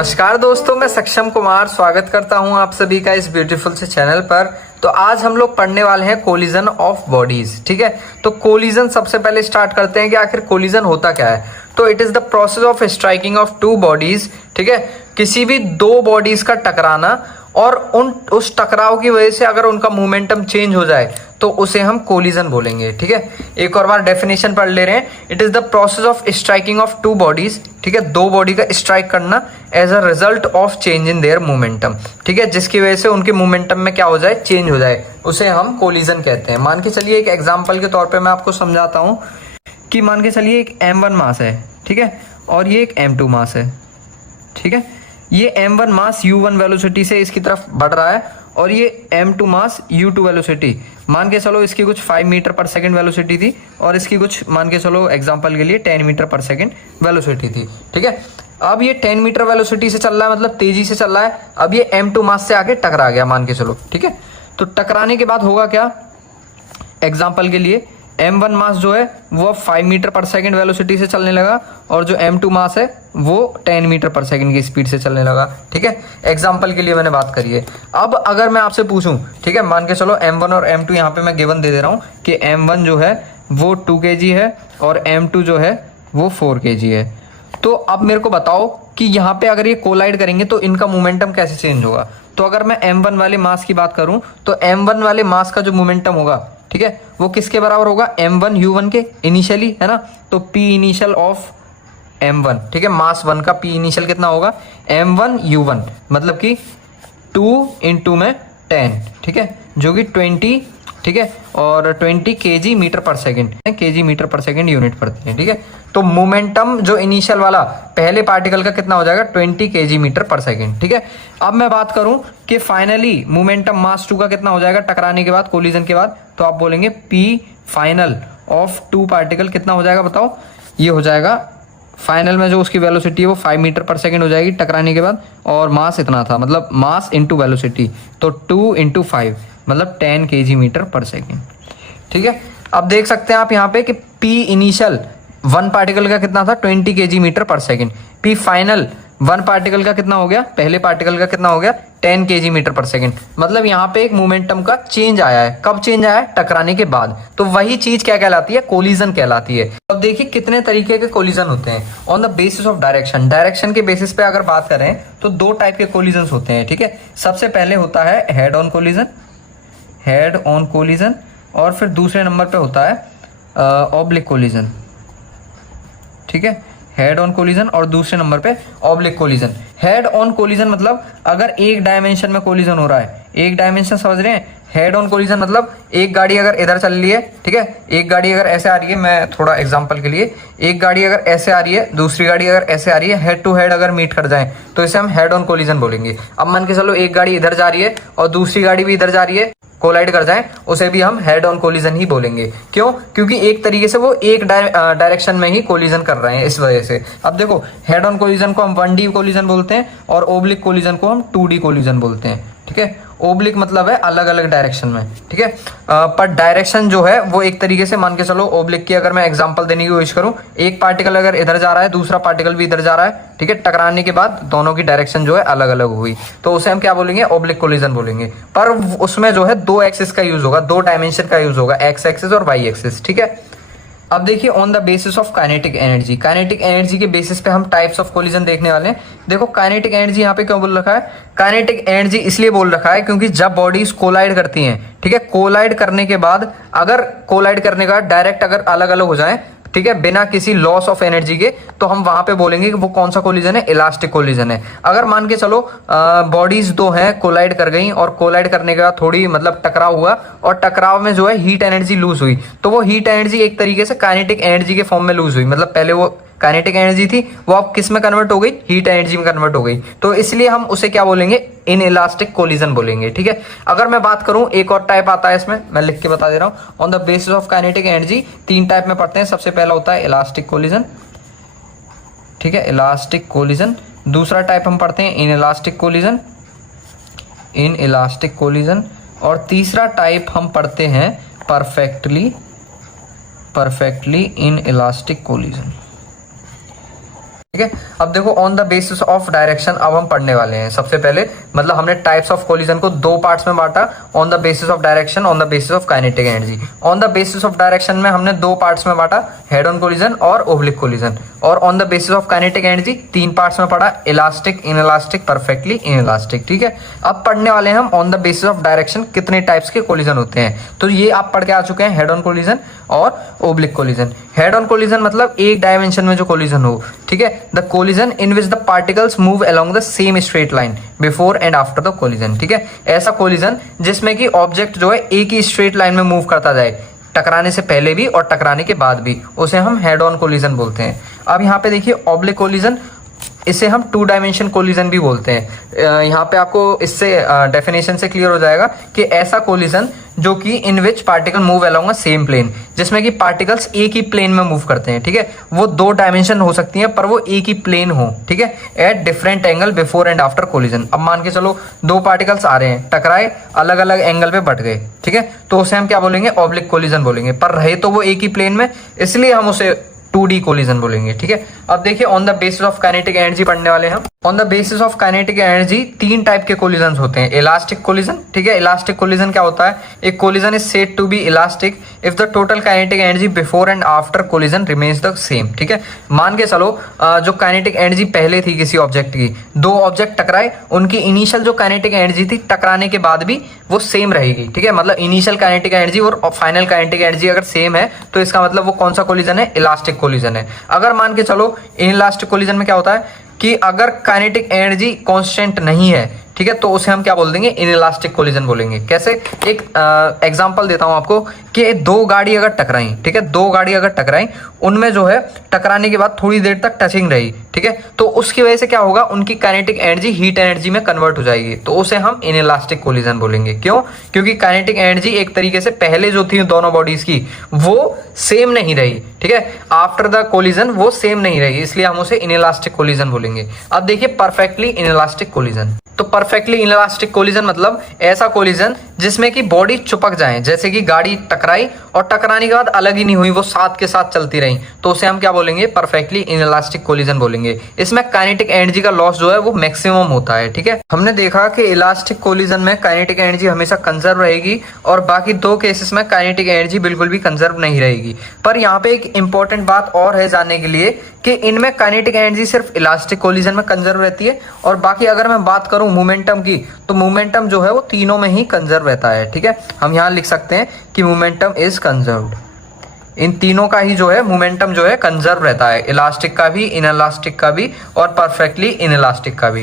नमस्कार दोस्तों, मैं सक्षम कुमार स्वागत करता हूं आप सभी का इस ब्यूटीफुल से चैनल पर। तो आज हम लोग पढ़ने वाले हैं कोलिजन ऑफ बॉडीज। ठीक है, तो कोलिजन सबसे पहले स्टार्ट करते हैं कि आखिर कोलिजन होता क्या है। तो it is the process of striking of two bodies. ठीक है, किसी भी दो बॉडीज का टकराना और उस टकराव की वजह से अगर उनका मोमेंटम चेंज हो जाए तो उसे हम कोलिजन बोलेंगे। ठीक है, एक और बार डेफिनेशन पढ़ ले रहे हैं। It is the process of striking of two bodies. ठीक है, दो बॉडी का स्ट्राइक करना as a result of change in their momentum. ठीक है, जिसकी वजह से उनके मोमेंटम में क्या हो जाए, चेंज हो जाए, उसे हम कोलिजन कहते हैं। मान के चलिए एक एग्जाम्पल के तौर पर मैं आपको समझाता हूं कि मान के चलिए एक m1 मास है। ठीक है, और ये एक m2 मास है। ठीक है, ये m1 मास u1 वेलोसिटी से इसकी तरफ बढ़ रहा है और ये m2 मास u2 वेलोसिटी। मान के चलो इसकी कुछ 5 मीटर पर सेकंड वेलोसिटी थी और इसकी कुछ मान के चलो एग्जांपल के लिए 10 मीटर पर सेकंड वेलोसिटी थी। ठीक है, अब ये 10 मीटर वेलोसिटी से चल रहा है, मतलब तेजी से चल रहा है। अब ये m2 मास से आके टकरा गया मान के चलो। ठीक है, तो टकराने के बाद होगा क्या, एग्जाम्पल के लिए m1 मास जो है वो 5 मीटर पर सेकंड वेलोसिटी से चलने लगा और जो m2 मास है वो 10 मीटर पर सेकंड की स्पीड से चलने लगा। ठीक है, एग्जाम्पल के लिए मैंने बात करी है। अब अगर मैं आपसे पूछूं, ठीक है, मान के चलो m1 और m2 यहाँ पे मैं गिवन दे रहा हूँ कि m1 जो है वो 2 kg है और m2 जो है वो 4 kg है। तो अब मेरे को बताओ कि यहाँ पे अगर ये कोलाइड करेंगे तो इनका मोमेंटम कैसे चेंज होगा। तो अगर मैं m1 वाले मास की बात करूं तो m1 वाले मास का जो मोमेंटम होगा, ठीक है, वो किसके बराबर होगा, m1 u1 के इनिशियली, है ना। तो p इनिशियल ऑफ m1, ठीक है, मास 1 का p इनिशियल कितना होगा, m1 u1, मतलब कि 2 इंटू में 10, ठीक है, जो कि 20, ठीक है, और 20 kg metre per second, kg metre per second unit पड़ती है। ठीक है, तो मोमेंटम जो इनिशियल वाला पहले पार्टिकल का कितना हो जाएगा, 20 kg मीटर पर सेकंड। ठीक है, अब मैं बात करूं कि फाइनली मोमेंटम मास 2 का कितना हो जाएगा टकराने के बाद, कोलिजन के बाद, तो आप बोलेंगे p फाइनल ऑफ 2 पार्टिकल कितना हो जाएगा, बताओ। ये हो जाएगा फाइनल में जो उसकी वेलोसिटी है वो 5 मीटर पर सेकंड हो जाएगी टकराने के बाद, और मास इतना था, मतलब मास इंटू वेलोसिटी, तो 2 इंटू 5 मतलब 10 kg मीटर पर सेकंड। ठीक है, अब देख सकते हैं आप यहाँ पे कि p इनिशियल 1 पार्टिकल का कितना था, 20 kg metre per second. p final 1 particle का कितना हो गया, पहले पार्टिकल का कितना हो गया, 10 kg मीटर पर सेकंड। मतलब यहाँ पे एक मोमेंटम का चेंज आया है। कब चेंज आया है, टकराने के बाद। तो वही चीज क्या कहलाती है, कोलिजन कहलाती है। अब देखिए कितने तरीके के कोलिजन होते हैं। On the basis of direction, direction के बेसिस पे अगर बात करें तो 2 टाइप के कोलिजन होते हैं। ठीक है, सबसे पहले होता है head on collision, head on collision, और फिर दूसरे नंबर पे होता है ऑब्लिक कोलिजन। ठीक है, हेड ऑन कोलिजन और दूसरे नंबर पे oblique collision. Head on collision मतलब अगर एक डायमेंशन में कोलिजन हो रहा है, एक डायमेंशन समझ रहे हैं। हेड ऑन कोलिजन मतलब एक गाड़ी अगर इधर चल रही है, ठीक है, एक गाड़ी अगर ऐसे आ रही है, मैं थोड़ा एग्जांपल के लिए, एक गाड़ी अगर ऐसे आ रही है, दूसरी गाड़ी अगर ऐसे आ रही है, हेड टू हेड अगर मीट कर जाए तो इसे हम हेड ऑन कोलिजन बोलेंगे। अब मान के चलो एक गाड़ी इधर जा रही है और दूसरी गाड़ी भी इधर जा रही है, कोलाइड कर जाए, उसे भी हम हेड ऑन कोलिजन ही बोलेंगे। क्यों, क्योंकि एक तरीके से वो एक डायरेक्शन में ही कोलिजन कर रहे हैं, इस वजह से। अब देखो, हेड ऑन कोलिजन को हम 1D कोलिजन बोलते हैं और ओब्लिक कोलिजन को हम 2D कोलिजन बोलते हैं। ठीक है, ओब्लिक मतलब है अलग अलग डायरेक्शन में। ठीक है, पर डायरेक्शन जो है वो एक तरीके से, मान के चलो ओब्लिक की अगर मैं एग्जांपल देने की कोशिश करूं, एक पार्टिकल अगर इधर जा रहा है, दूसरा पार्टिकल भी इधर जा रहा है, ठीक है, टकराने के बाद दोनों की डायरेक्शन जो है अलग अलग हुई, तो उसे हम क्या बोलेंगे, ओब्लिक कोलिजन बोलेंगे। पर उसमें जो है 2 एक्सिस का यूज होगा, 2 डायमेंशन का यूज होगा, एक्स एक्सिस और वाई एक्सिस। ठीक है, अब देखिए on the basis of kinetic energy, kinetic energy के बेसिस पे हम टाइप्स ऑफ कोलिजन देखने वाले हैं। देखो काइनेटिक एनर्जी यहाँ पे क्यों बोल रखा है, काइनेटिक एनर्जी इसलिए बोल रखा है क्योंकि जब बॉडीज कोलाइड करती हैं, ठीक है, कोलाइड करने के बाद, अगर कोलाइड करने का डायरेक्ट अगर अलग अलग हो जाए, ठीक है, बिना किसी लॉस ऑफ एनर्जी के, तो हम वहां पे बोलेंगे कि वो कौन सा कोलिजन है, इलास्टिक कोलिजन है। अगर मान के चलो बॉडीज 2 हैं, कोलाइड कर गई और कोलाइड करने के बाद थोड़ी मतलब टकराव हुआ और टकराव में जो है हीट एनर्जी लूज हुई, तो वो हीट एनर्जी एक तरीके से काइनेटिक एनर्जी के फॉर्म में लूज हुई। मतलब पहले वो काइनेटिक एनर्जी थी, वो अब किस में कन्वर्ट हो गई, हीट एनर्जी में कन्वर्ट हो गई। तो इसलिए हम उसे क्या बोलेंगे, इन इलास्टिक कोलिजन बोलेंगे। ठीक है, अगर मैं बात करूं, एक और टाइप आता है इसमें, मैं लिख के बता दे रहा हूं। On the basis of kinetic energy 3 type में पढ़ते हैं। सबसे पहला होता है इलास्टिक कोलिजन, ठीक है, इलास्टिक कोलिजन। दूसरा टाइप हम पढ़ते हैं in elastic collision, in elastic collision. और तीसरा टाइप हम पढ़ते हैं परफेक्टली इन इलास्टिक कोलिजन। ठीक है। अब देखो on the basis of direction अब हम पढ़ने वाले हैं। सबसे पहले मतलब हमने टाइप्स ऑफ कोलिजन को दो पार्ट्स में बांटा, on the basis of direction, on the basis of kinetic energy. On the basis of direction में हमने दो पार्ट्स में बांटा, हेड ऑन कोलिजन और ओब्लिक कोलिजन। और on the basis of kinetic energy तीन पार्ट्स में पढ़ा, इलास्टिक, इनइलास्टिक, परफेक्टली इनइलास्टिक। ठीक है। अब पढ़ने वाले हैं हम on the basis of direction कितने टाइप्स के कोलिजन होते हैं। तो ये आप पढ़ के आ चुके हैं, हेड ऑन कोलिजन और oblique collision. Head on collision मतलब एक डायमेंशन में जो कोलिजन हो। ठीक है। The collision in which the particles move along the same straight line before and after the collision. ठीक है। ऐसा कोलिजन जिसमें कि ऑब्जेक्ट जो है एक ही स्ट्रेट लाइन में मूव करता जाए, टकराने से पहले भी और टकराने के बाद भी, उसे हम हेड ऑन कोलिजन बोलते हैं। अब यहाँ पे देखिए ऑब्लिक कोलिजन, इसे हम टू डायमेंशन कोलिजन भी बोलते हैं। यहाँ पे आपको इससे डेफिनेशन से क्लियर हो जाएगा कि ऐसा कोलिजन जो कि in which particle move along a same plane, जिसमें कि पार्टिकल्स एक ही प्लेन में मूव करते हैं। ठीक है। वो दो डायमेंशन हो सकती हैं पर वो एक ही प्लेन हो। ठीक है। At different angle before and after collision. अब मान के चलो दो पार्टिकल्स आ रहे हैं, टकराए, अलग अलग एंगल पे बट गए। ठीक है। तो उसे हम क्या बोलेंगे, ऑब्लिक कोलिजन बोलेंगे। पर रहे तो वो एक ही प्लेन में, इसलिए हम उसे 2D कोलिजन बोलेंगे। ठीक है। अब देखिए on the basis of kinetic energy पढ़ने वाले हम। On the basis of kinetic energy तीन टाइप के कोलिजन होते हैं। Elastic collision. ठीक है। इलास्टिक कोलिजन क्या होता है, एक collision is said to be elastic if the total kinetic energy before and after collision remains the same. ठीक है। मान के चलो जो काइनेटिक एनर्जी पहले थी किसी ऑब्जेक्ट की, दो ऑब्जेक्ट टकराए, उनकी इनिशियल जो काइनेटिक एनर्जी थी टकराने के बाद भी वो सेम रहेगी। ठीक है। मतलब इनिशियल काइनेटिक एनर्जी और फाइनल काइनेटिक एनर्जी अगर सेम है तो इसका मतलब वो कौन सा कोलिजन है, इलास्टिक कोलिजन है। अगर मान के चलो इनइलास्टिक कोलिजन में क्या होता है कि अगर काइनेटिक एनर्जी कांस्टेंट नहीं है, ठीक है, तो उसे हम क्या बोल देंगे, इनइलास्टिक कोलिजन बोलेंगे। कैसे, एक एग्जांपल देता हूं आपको कि दो गाड़ी अगर टकराई, ठीक है, दो गाड़ी अगर टकराई, उनमें जो है टकराने के बाद थोड़ी देर तक टचिंग रही, ठीक है, तो उसकी वजह से क्या होगा, उनकी काइनेटिक एनर्जी हीट एनर्जी में कन्वर्ट हो जाएगी, तो उसे हम इनइलास्टिक कोलिजन बोलेंगे। क्यों? क्योंकि काइनेटिक एनर्जी एक तरीके से पहले जो थी दोनों बॉडीज की वो सेम नहीं रही, ठीक है, आफ्टर द कोलिजन वो सेम नहीं रही, इसलिए हम उसे इनइलास्टिक कोलिजन बोलेंगे। अब देखिए परफेक्टली इनइलास्टिक कोलिजन। तो परफेक्टली इनइलास्टिक कोलिजन मतलब ऐसा कोलिजन जिसमें कि बॉडी चिपक जाए, जैसे कि गाड़ी टकराई और टकराने के बाद अलग ही नहीं हुई, वो साथ के साथ चलती रही, तो उसे हम क्या बोलेंगे, परफेक्टली इनइलास्टिक कोलिजन बोलेंगे। इसमें काइनेटिक एनर्जी का लॉस जो है वो मैक्सिमम होता है, ठीक है। हमने देखा कि इलास्टिक कोलिजन में काइनेटिक एनर्जी हमेशा कंजर्व रहेगी और बाकी दो केसेस में काइनेटिक एनर्जी बिल्कुल भी कंजर्व नहीं रहेगी। पर यहाँ पे एक इंपॉर्टेंट बात और है जानने के लिए कि इनमें काइनेटिक एनर्जी सिर्फ इलास्टिक कोलिजन में कंजर्व रहती है, और बाकी अगर मैं बात करूं मोमेंटम की, तो मोमेंटम जो है वो तीनों में ही कंजर्व रहता है, ठीक है। हम यहाँ लिख सकते हैं कि मोमेंटम इज कंजर्व्ड, इन तीनों का ही जो है मोमेंटम जो है कंजर्व रहता है, इलास्टिक का भी, इनइलास्टिक का भी और परफेक्टली इनइलास्टिक का भी।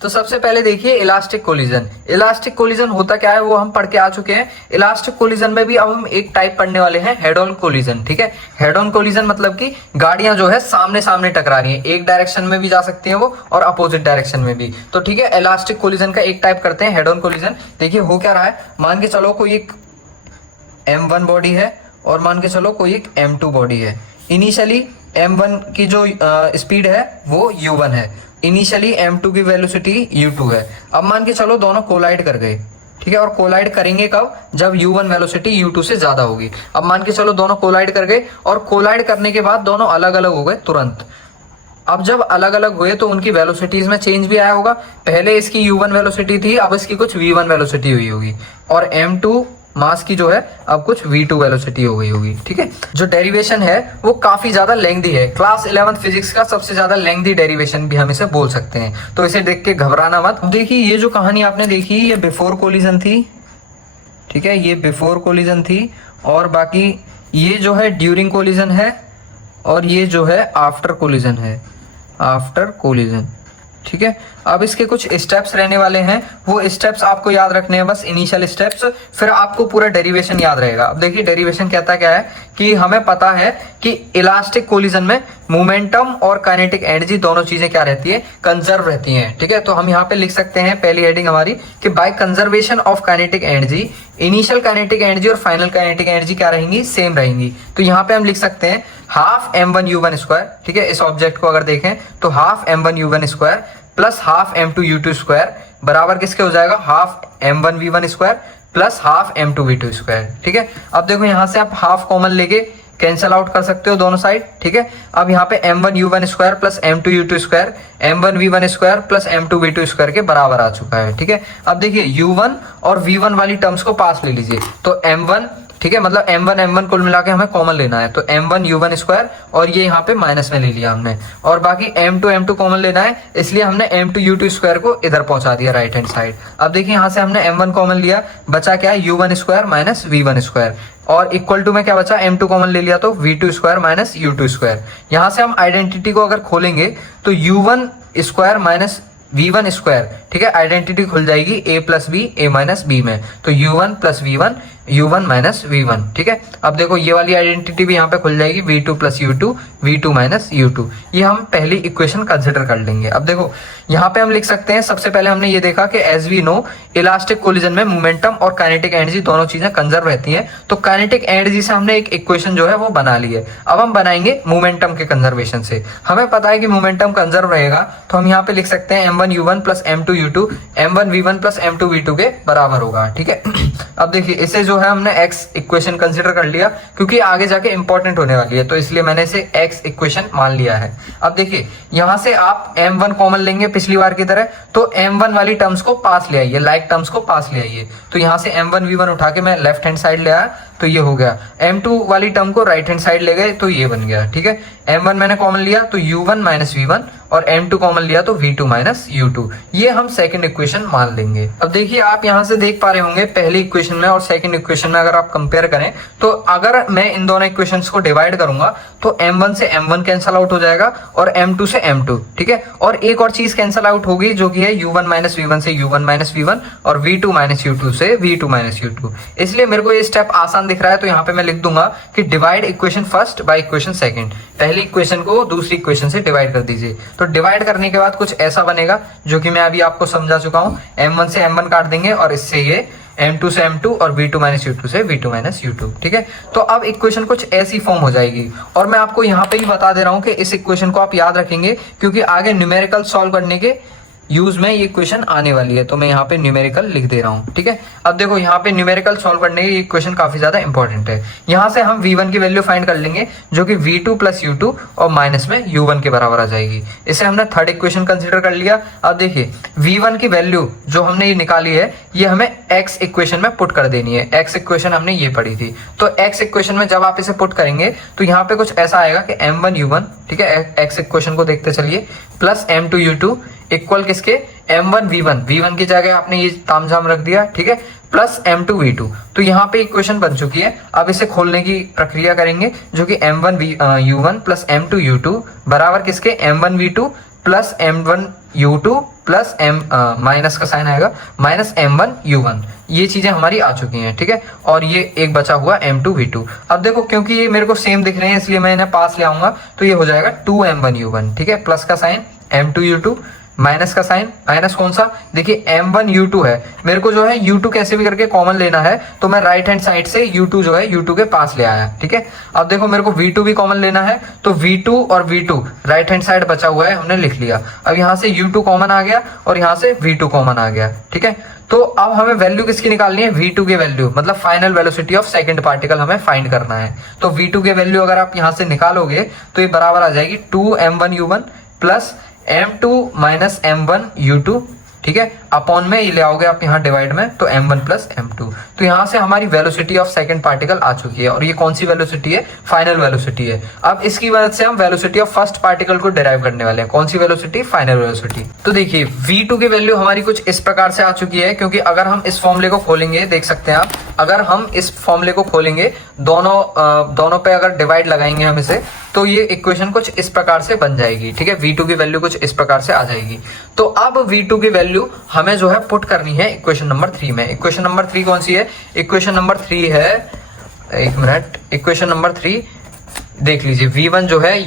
तो सबसे पहले देखिए इलास्टिक कोलिजन। इलास्टिक कोलिजन होता क्या है वो हम पढ़ के आ चुके हैं। इलास्टिक कोलिजन में भी अब हम एक टाइप पढ़ने वाले हैं, हेड ऑन कोलिजन, ठीक है। हेड ऑन कोलिजन मतलब कि गाड़ियां जो है सामने सामने टकरा रही हैं, एक डायरेक्शन में भी जा सकती हैं वो और अपोजिट डायरेक्शन में भी, तो ठीक है। इलास्टिक कोलिजन का एक टाइप करते हैं, हेड ऑन कोलिजन। देखिए हो क्या रहा है, मान के चलो कोई एक M1 बॉडी है और मान के चलो कोई एक M2 बॉडी है। इनिशियली M1 की जो स्पीड है वो U1 है, इनिशियली M2 की वेलोसिटी U2 है। अब मान के चलो दोनों कोलाइड कर गए, ठीक है, और कोलाइड करेंगे कब, जब U1 वेलोसिटी U2 से ज्यादा होगी। अब मान के चलो दोनों कोलाइड कर गए और कोलाइड करने के बाद दोनों अलग अलग हो गए तुरंत। अब जब अलग अलग हुए तो उनकी वेलोसिटीज में चेंज भी आया होगा, पहले इसकी U1 वेलोसिटी थी, अब इसकी कुछ V1 वेलोसिटी हुई होगी, और M2 मास की जो है अब कुछ V2 वेलोसिटी हो गई होगी, ठीक है। जो डेरिवेशन है वो काफी ज्यादा लेंथी है, क्लास 11th फिजिक्स का सबसे ज्यादा लेंथी डेरिवेशन भी हम इसे बोल सकते हैं, तो इसे देख के घबराना मत। देखिए ये जो कहानी आपने देखी ये बिफोर कोलिजन थी, ठीक है, ये बिफोर कोलिजन थी, और बाकी ये जो है ड्यूरिंग कोलिजन है, और ये जो है आफ्टर कोलिजन है, आफ्टर कोलिजन, ठीक है। अब इसके कुछ स्टेप्स रहने वाले हैं, वो स्टेप्स आपको याद रखने हैं, बस इनिशियल स्टेप्स, फिर आपको पूरा डेरिवेशन याद रहेगा। अब देखिए डेरिवेशन कहता क्या है कि हमें पता है कि इलास्टिक कोलिजन में मोमेंटम और काइनेटिक एनर्जी दोनों चीजें क्या रहती है, कंजर्व रहती हैं, ठीक है। तो हम यहाँ पे लिख सकते हैं पहली हेडिंग हमारी कि by conservation of kinetic energy initial kinetic energy और फाइनल काइनेटिक एनर्जी क्या रहेंगी, सेम रहेंगी। तो यहाँ पे हम लिख सकते हैं हाफ M1U1 स्क्वायर, ठीक है, इस ऑब्जेक्ट को अगर देखें तो half M1U1 square plus half M2U2 square बराबर किसके हो जाएगा, half M1V1 square plus half M2V2 square, ठीक है। अब देखो यहाँ से आप हाफ कॉमन लेके कैंसल आउट कर सकते हो दोनों साइड, ठीक है। अब यहाँ पे m1u1 square plus m2u2 square m1v1 square plus m2v2 square के बराबर आ चुका है, ठीक है। अब देखिए u1 और v1 वाली टर्म्स को पास ले लीजिए, तो m1, ठीक है, मतलब m1 कुल मिला के हमें कॉमन लेना है, तो m1u1 स्क्वायर और ये यहाँ पे माइनस में ले लिया हमने, और बाकी m2 कॉमन लेना है, इसलिए हमने m2u2 स्क्वायर को इधर पहुंचा दिया राइट हैंड साइड। अब देखिए यहाँ से हमने m1 कॉमन लिया, बचा क्या है u1 square minus v1 square, और इक्वल टू में क्या बचा, m2 कॉमन ले लिया तो v2 square minus u2 square. यहाँ से हम आइडेंटिटी को अगर खोलेंगे तो u1 square minus v1 square, ठीक है, आइडेंटिटी खुल जाएगी a plus b a minus b में, तो u1 plus v1 u1 minus v1, ठीक है। अब देखो ये वाली आइडेंटिटी भी यहाँ पे खुल जाएगी, v2 plus u2 v2 minus u2। ये हम पहली इक्वेशन कंसिडर कर लेंगे। अब देखो यहाँ पे हम लिख सकते हैं, सबसे पहले हमने ये देखा कि as we know elastic collision में मोमेंटम और काइनेटिक एनर्जी दोनों चीजें कंजर्व रहती हैं, तो काइनेटिक एनर्जी से हमने एक इक्वेशन जो है वो बना ली है। अब हम बनाएंगे मोमेंटम के कंजर्वेशन से। हमें पता है कि मोमेंटम कंजर्व रहेगा, तो हम यहाँ पे लिख सकते हैं m1u1 plus m2u2 m1v1 plus m2v2 के बराबर होगा, ठीक है। अब देखिए इसे जो है हमने x इक्वेशन कंसिडर कर लिया, क्योंकि आगे जाके इंपॉर्टेंट होने वाली है, तो इसलिए मैंने इसे x इक्वेशन मान लिया है। अब देखिए यहाँ से आप m1 कॉमन लेंगे पिछली बार की तरह, तो m1 वाली टर्म्स को पास ले आइए, लाइक टर्म्स को पास ले आइए, तो यहाँ से m1v1 उठा के मैं लेफ्ट हैंड साइड ले आया, तो ये हो गया। m2 वाली टर्म को राइट हैंड साइड ले गए, तो ये बन गया, ठीक है। m1 मैंने कॉमन लिया तो u1 माइनस v1, और m2 कॉमन लिया तो v2 माइनस u2। ये हम सेकंड इक्वेशन मान लेंगे। अब देखिए आप यहाँ से देख पा रहे होंगे पहली इक्वेशन में और सेकंड इक्वेशन में अगर आप कंपेयर करें, तो अगर मैं इन दोनों इक्वेशंस को डिवाइड करूंगा तो m1 से m1 कैंसल आउट हो जाएगा और m2 से m2, ठीक है। और एक और चीज कैंसल आउट होगी जो कि है u1 माइनस v1 से u1 माइनस v1 और v2 माइनस u2 से v2 माइनस u2। इसलिए मेरे को ये स्टेप आसान दिख रहा है, तो यहाँ पे मैं लिख दूंगा कि divide equation first by equation second. पहली इक्वेशन को दूसरी इक्वेशन से डिवाइड कर दीजिए, तो डिवाइड करने के बाद कुछ ऐसा बनेगा जो कि मैं अभी आपको समझा चुका हूँ। m1 से m1 काट देंगे और इससे ये m2 से m2 और v2 माइनस u2 से v2 माइनस u2, ठीक है। तो अब इक्वेशन कुछ ऐसी फॉर्म हो जाएगी, और मैं आपको यहाँ पे ही बता दे रहा हूँ कि इस इक्वेशन को आप याद रखेंगे, क्योंकि आगे न्यूमेरिकल सॉल्व करने के यूज में ये इक्वेशन आने वाली है, तो मैं यहाँ पे न्यूमेरिकल लिख दे रहा हूँ, ठीक है। अब देखो यहाँ पे न्यूमेरिकल सॉल्व करने की इक्वेशन काफी ज्यादा इंपॉर्टेंट है। यहाँ से हम v1 की वैल्यू फाइंड कर लेंगे, जो कि v2 प्लस u2 और माइनस में u1 के बराबर आ जाएगी। इसे हमने थर्ड इक्वेशन कंसिडर कर लिया। अब देखिए v1 की वैल्यू जो हमने ये निकाली है, ये हमें x इक्वेशन में पुट कर देनी है। x इक्वेशन हमने ये पढ़ी थी, तो x इक्वेशन में जब आप इसे पुट करेंगे तो यहाँ पे कुछ ऐसा आएगा कि m1u1, ठीक है, x इक्वेशन को देखते चलिए, प्लस m2u2 इक्वल किसके, m1v1 की जगह आपने ये तामझाम रख दिया, ठीक है, प्लस m2v2। तो यहाँ पे इक्वेशन बन चुकी है। अब इसे खोलने की प्रक्रिया करेंगे, जो कि m1u1 प्लस m2u2 बराबर किसके, m1v2 plus m1u2 plus minus का साइन आएगा माइनस m1u1। ये चीजें हमारी आ चुकी हैं, ठीक है। और ये एक बचा हुआ m2v2। अब देखो क्योंकि ये मेरे को सेम दिख रहे हैं, इसलिए मैं इन्हें पास ले आऊंगा, तो ये हो जाएगा 2m1u1, ठीक है, प्लस का साइन m2u2 माइनस का साइन, माइनस कौन सा, देखिए m1u2 है, मेरे को जो है u2 कैसे भी करके कॉमन लेना है, तो मैं राइट हैंड साइड से u2 जो है u2 के पास ले आया, ठीक है। अब देखो मेरे को v2 भी कॉमन लेना है, तो v2 और v2 राइट हैंड साइड बचा हुआ है, हमने लिख लिया। अब यहाँ से u2 कॉमन आ गया और यहाँ से v2 कॉमन आ गया, ठीक है। तो अब हमें वैल्यू किसकी निकालनी है, v2 की वैल्यू, मतलब final velocity of second particle हमें फाइंड करना है। तो v2 की वैल्यू अगर आप यहाँ से निकालोगे तो ये बराबर आ जाएगी 2m1u1 plus m2 minus m1u2, ठीक है, अपॉन में ये ले आओगे आप यहाँ डिवाइड में, तो m1 प्लस m2। तो यहाँ से हमारी वेलोसिटी ऑफ सेकंड पार्टिकल आ चुकी है, और ये कौन सी वेलोसिटी है, फाइनल वेलोसिटी है। अब इसकी मदद से हम वेलोसिटी ऑफ फर्स्ट पार्टिकल को डिराइव करने वाले हैं। कौन सी वेलोसिटी, फाइनल वेलोसिटी। तो देखिए v2 की वैल्यू हमारी कुछ इस प्रकार से आ चुकी है, क्योंकि अगर हम इस फॉर्मूले को खोलेंगे, देख सकते हैं आप, अगर हम इस फॉर्मूले को खोलेंगे, दोनों पे अगर डिवाइड लगाएंगे हम इसे, तो ये इक्वेशन कुछ इस प्रकार से बन जाएगी, ठीक है। v2 की वैल्यू कुछ इस प्रकार से आ जाएगी। तो अब v2 की वैल्यू हमें जो है पुट करनी है इक्वेशन नंबर 3 में। इक्वेशन नंबर 3 कौन सी है, इक्वेशन नंबर 3 है, एक मिनट, इक्वेशन नंबर 3 देख लीजिए, v1 जो है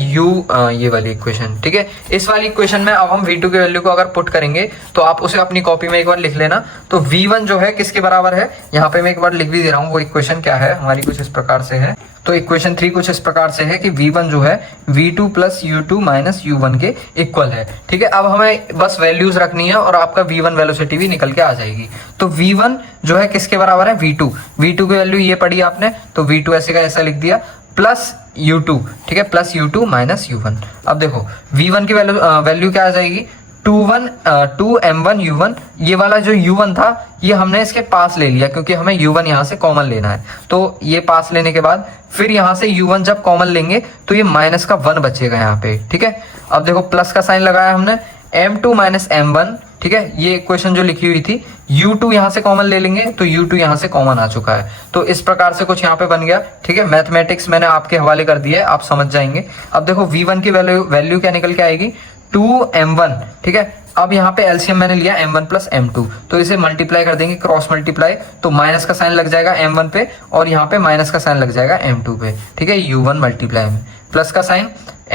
ये वाली इक्वेशन, ठीक है। इस वाली इक्वेशन में अब हम v2 की वैल्यू को अगर पुट करेंगे, तो आप उसे अपनी कॉपी में एक बार लिख लेना। तो v1 जो है किसके बराबर है, यहाँ पे मैं एक बार लिख भी दे रहा हूँ, वो इक्वेशन क्या है हमारी, कुछ इस प्रकार से है। तो इक्वेशन 3 कुछ इस प्रकार से है कि v1 जो है v2 plus u2 minus u1 के इक्वल है, ठीक है। अब हमें बस वैल्यूज रखनी है और आपका v1 वेलोसिटी भी निकल के आ जाएगी। तो v1 जो है किसके बराबर है, v2 की वैल्यू ये पढ़ी आपने, तो v2 ऐसे का ऐसा लिख दिया, प्लस u2, ठीक है, प्लस u2 माइनस u1। अब देखो v1 की वैल्यू क्या आ जाएगी, 2m1 u1। ये वाला जो u1 था ये हमने इसके पास ले लिया क्योंकि हमें u1 यहाँ से कॉमन लेना है। तो ये पास लेने के बाद फिर यहाँ से u1 जब कॉमन लेंगे तो ये माइनस का 1 बचेगा यहाँ पे, ठीक है। अब देखो प्लस का साइन लगाया हमने, m2 माइनस m1, ठीक है। ये इक्वेशन जो लिखी हुई थी, u2 यहाँ से कॉमन ले लेंगे तो u2 यहाँ से कॉमन आ चुका है। तो इस प्रकार से कुछ यहाँ पे बन गया, ठीक है। मैथमेटिक्स मैंने आपके हवाले कर दिया है, आप समझ जाएंगे। अब देखो v1 की वैल्यू क्या निकल के आएगी, 2m1, ठीक है। अब यहाँ पे एलसीएम मैंने लिया m1 प्लस m2, तो इसे मल्टीप्लाई कर देंगे, क्रॉस मल्टीप्लाई, तो माइनस का साइन लग जाएगा m1 पे और यहाँ पे माइनस का साइन लग जाएगा m2 पे, ठीक है, u1 मल्टीप्लाई में प्लस का sign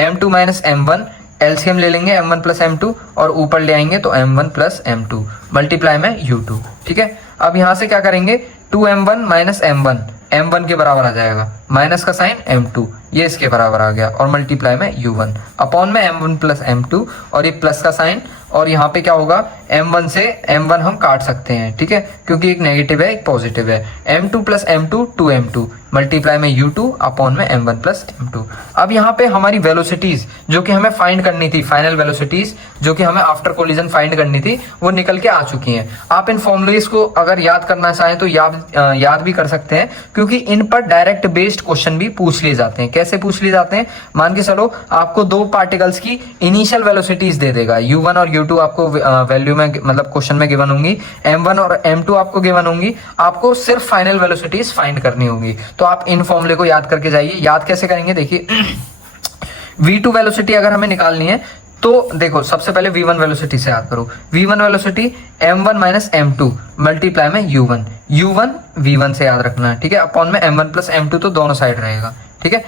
m2 minus m1, LCM ले लेंगे m1 प्लस m2 और ऊपर ले आएंगे तो m1 प्लस m2 मल्टीप्लाई में u2, ठीक है। अब यहाँ से क्या करेंगे, 2m1 माइनस m1, m1 के बराबर आ जाएगा, माइनस का साइन m2, ये इसके बराबर आ गया और मल्टीप्लाई में u1 अपॉन में m1 प्लस m2 और ये प्लस का साइन, और यहाँ पे क्या होगा, m1 से m1 हम काट सकते हैं, ठीक है, क्योंकि एक नेगेटिव है एक पॉजिटिव है। m2 plus m2 2m2 multiply में u2 अपॉन में m1 प्लस m2। अब यहाँ पे हमारी वेलोसिटीज जो कि हमें फाइंड करनी थी, फाइनल वेलोसिटीज जो कि हमें आफ्टर कोलिजन फाइंड करनी थी, वो निकल के आ चुकी हैं। आप इन फॉर्मूलेज को अगर याद करना चाहें तो याद भी कर सकते हैं, क्योंकि इन पर डायरेक्ट बेस्ड क्वेश्चन भी पूछ लिए जाते हैं। कैसे पूछ लिए जाते हैं, मान के चलो आपको दो पार्टिकल्स की इनिशियल वेलोसिटीज दे देगा, u1 और u2 आपको वैल्यू में मतलब क्वेश्चन में गिवन होंगी, m1 और m2 आपको गिवन होंगी, आपको सिर्फ फाइनल वेलोसिटीज फाइंड करनी होगी। तो आप इन फॉर्मूले को याद करके जाइए। याद कैसे करेंगे, देखिए v2 वेलोसिटी अगर हमें निकालनी है तो देखो सबसे पहले v1 वेलोसिटी से याद करो, v1 velocity m1 minus m2 multiply में u1, u1 v1 से याद रखना है, ठीक है, अपॉन में m1 प्लस m2, तो दोनों साइड रहेगा, ठीक है।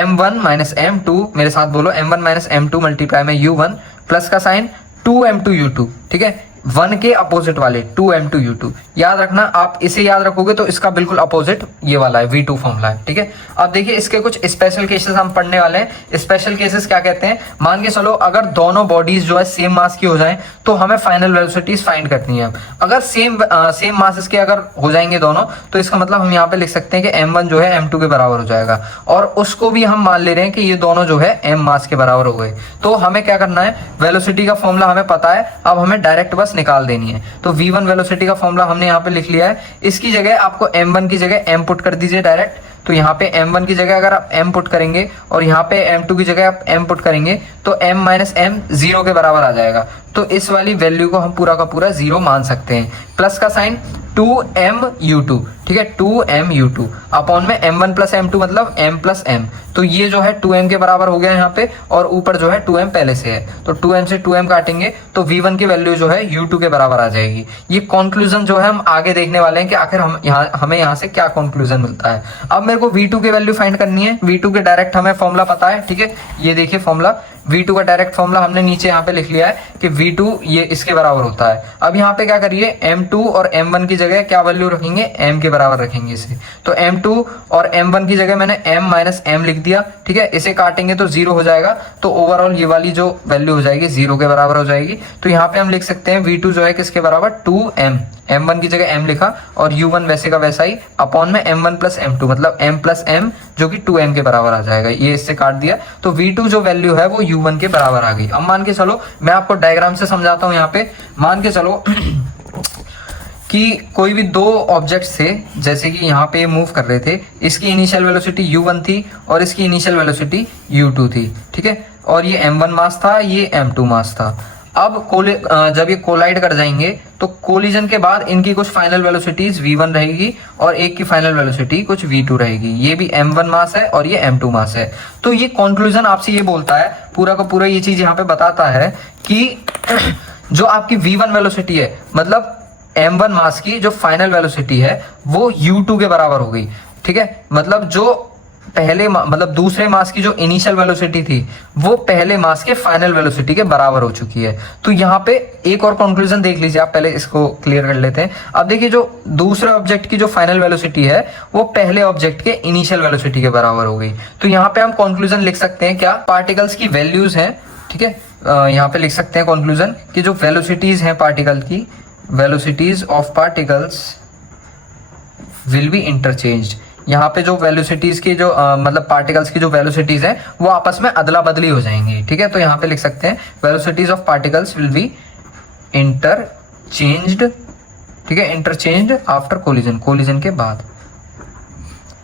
m1 माइनस m2, मेरे साथ बोलो, m1 माइनस m2 मल्टीप्लाई में u1 प्लस का साइन 2m2 u2, ठीक है, 1 के अपोजिट वाले 2m2 u2 याद रखना। आप इसे याद रखोगे तो इसका बिल्कुल अपोजिट ये वाला है, v2 फॉर्मूला है, ठीक है। अब देखिए इसके कुछ स्पेशल केसेस हम पढ़ने वाले हैं। स्पेशल केसेस क्या कहते हैं, मान के चलो अगर दोनों बॉडीज जो है सेम मास की हो जाएं तो हमें फाइनल वेलोसिटीज फाइंड करनी है। अगर सेम मासेस के अगर हो जाएंगे दोनों, तो इसका मतलब हम यहाँ पे लिख सकते हैं कि m1 जो है m2 के बराबर हो जाएगा, और उसको भी हम मान ले रहे हैं कि ये दोनों जो है m मास के बराबर हो गए। तो हमें क्या करना है, वेलोसिटी का फॉर्मूला हमें पता है, अब हमें डायरेक्ट बस निकाल देनी है। तो v1 वेलोसिटी का फॉर्मूला हमने यहाँ पे लिख लिया है, इसकी जगह आपको m1 की जगह m पुट कर दीजिए डायरेक्ट। तो यहाँ पे m1 की जगह अगर आप m पुट करेंगे और यहाँ पे m2 की जगह आप m पुट करेंगे तो m माइनस m 0 के बराबर आ जाएगा। तो इस वाली वैल्यू को हम पूरा का पूरा 0 मान सकते हैं। प्लस का साइन 2mu2, ठीक है, 2mu2 अपॉन में m1 प्लस m2 मतलब m प्लस m, तो ये जो है 2m के बराबर हो गया यहाँ पे, और ऊपर जो है 2m पहले से है, तो 2m से 2m काटेंगे तो v1 की वैल्यू जो है u2 के बराबर आ जाएगी। ये कंक्लूजन जो है हम आगे देखने वाले हैं कि आखिर हमें यहाँ से क्या कंक्लूजन मिलता है। अब मेरे को v2 की वैल्यू फाइंड करनी है। v2 के डायरेक्ट हमें फॉर्मूला पता है, ठीक है, ये देखिए फॉर्मूला, v2 का डायरेक्ट फॉर्मूला हमने नीचे यहाँ पे लिख लिया है कि v2 ये इसके बराबर होता है। अब यहाँ पे क्या करिए, m2 और m1 की जगह क्या वैल्यू रखेंगे, m के बराबर रखेंगे इसे। तो m2 और m1 की जगह मैंने m माइनस m लिख दिया, ठीक है, इसे काटेंगे तो 0 हो जाएगा, तो ओवरऑल ये वाली जो वैल्यू हो जाएगी 0 के बराबर हो जाएगी। तो यहाँ पे हम लिख सकते हैं v2 जो है किसके बराबर, 2m, m1 की जगह m लिखा और u1 वैसे का वैसा ही अपॉन में m1 प्लस m2 मतलब m प्लस m जो कि 2m के बराबर आ जाएगा, ये इससे काट दिया। तो v2 जो वैल्यू है वो u1 के बराबर आ गई। अब मान के चलो मैं आपको डायग्राम से समझाता हूँ। यहाँ पे मान के चलो कि कोई भी दो ऑब्जेक्ट्स थे, जैसे कि यहाँ पे मूव कर रहे थे, इसकी इनिशियल वेलोसिटी u1 थी और इसकी इनिशियल वेलोसिटी u2 थी, ठीक है, और ये m1 मास था, ये m2 मास था। अब जब ये कोलाइड कर जाएंगे तो कोलिजन के बाद इनकी कुछ फाइनल वेलोसिटीज v1 रहेगी और एक की फाइनल वेलोसिटी कुछ v2 रहेगी। ये भी m1 मास है और ये m2 मास है। तो ये कंक्लूजन आपसे ये बोलता है, पूरा का पूरा ये चीज यहाँ पे बताता है कि जो आपकी v1 वेलोसिटी है मतलब m1 मास की जो फाइनल वेलोसिटी है वो u2 के बराबर हो गई, ठीक है, मतलब जो पहले मतलब दूसरे मास की जो इनिशियल वेलोसिटी थी वो पहले मास के फाइनल वेलोसिटी के बराबर हो चुकी है। तो यहाँ पे एक और कंक्लूजन देख लीजिए आप, पहले इसको क्लियर कर लेते हैं। अब देखिए जो दूसरे ऑब्जेक्ट की जो फाइनल वेलोसिटी है वो पहले ऑब्जेक्ट के इनिशियल वेलोसिटी के बराबर हो गई। तो यहाँ पे हम कंक्लूजन लिख सकते हैं क्या, पार्टिकल्स की वैल्यूज हैं, ठीक है, यहाँ पे लिख सकते हैं कंक्लूजन कि जो वेलोसिटीज हैं पार्टिकल की, velocities of particles will be interchanged. यहाँ पे जो वेलोसिटीज की जो मतलब पार्टिकल्स की जो वेलोसिटीज है वो आपस में अदला बदली हो जाएंगी। ठीक है, तो यहाँ पे लिख सकते हैं velocities of particles will be interchanged. ठीक है, इंटरचेंज्ड आफ्टर कोलिजन, कोलिजन के बाद।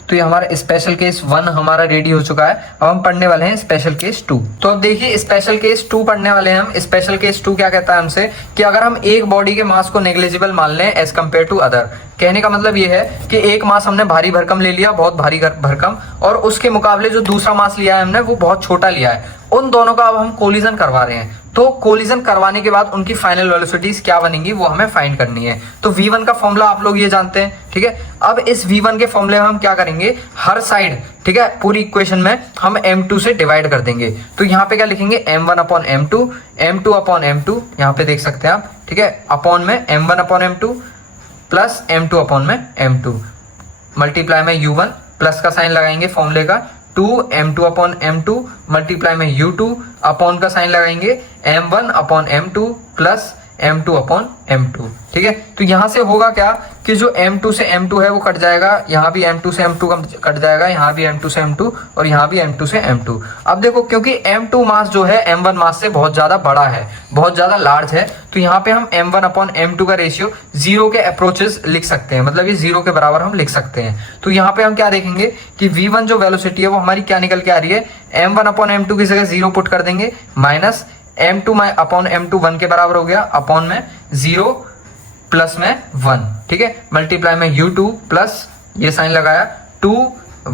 तो ये हमारा स्पेशल केस 1 हमारा रेडी हो चुका है। अब हम पढ़ने वाले हैं स्पेशल केस 2। तो अब देखिए स्पेशल केस 2 पढ़ने वाले हैं हम। स्पेशल केस 2 क्या कहता है हमसे कि अगर हम एक बॉडी के मास को नेग्लिजिबल मान लें एज कम्पेयर टू अदर। कहने का मतलब ये है कि एक मास हमने भारी भरकम ले लिया, बहुत भारी भरकम, और उसके मुकाबले जो दूसरा मास लिया है हमने वो बहुत छोटा लिया है। उन दोनों का अब हम कोलिजन करवा रहे हैं। तो कोलिजन करवाने के बाद उनकी फाइनल वेलोसिटीज क्या बनेंगी वो हमें फाइंड करनी है। तो V1 का फॉर्मूला आप लोग ये जानते हैं। ठीक है, अब इस V1 के फॉर्मूले में हम क्या करेंगे, हर साइड, ठीक है, पूरी इक्वेशन में हम M2 से डिवाइड कर देंगे। तो यहाँ पे क्या लिखेंगे, M1 upon M2, M2 upon M2, यहाँ पे देख सकते हैं आप। ठीक है, अपॉन में M1 upon M2 plus M2 upon में M2 मल्टीप्लाई में U1 प्लस का साइन लगाएंगे फॉर्मूले का, 2M2 अपॉन M2 मल्टीप्लाई में U2 अपॉन का साइन लगाएंगे M1 upon M2 plus M2 upon M2। ठीक है, तो यहां से होगा क्या कि जो M2 से M2 है वो कट जाएगा, यहाँ भी M2 से M2 कट जाएगा, यहाँ भी M2 से M2 और यहाँ भी M2 से M2। अब देखो क्योंकि M2 मास जो है M1 मास से बहुत ज्यादा बड़ा है, बहुत ज्यादा लार्ज है, तो यहाँ पे हम M1 अपॉन M2 का रेशियो 0 के अप्रोचेस लिख सकते हैं, मतलब ये 0 के बराबर हम लिख सकते हैं। तो यहाँ पे हम क्या देखेंगे कि V1 जो वेलोसिटी है वो हमारी क्या निकल के आ रही है, M1 अपॉन M2 की जगह 0 पुट कर देंगे, माइनस M2 अपॉन M2 1 के बराबर हो गया, अपॉन में 0 प्लस में 1। ठीक है, मल्टीप्लाई में U2 प्लस ये साइन लगाया 2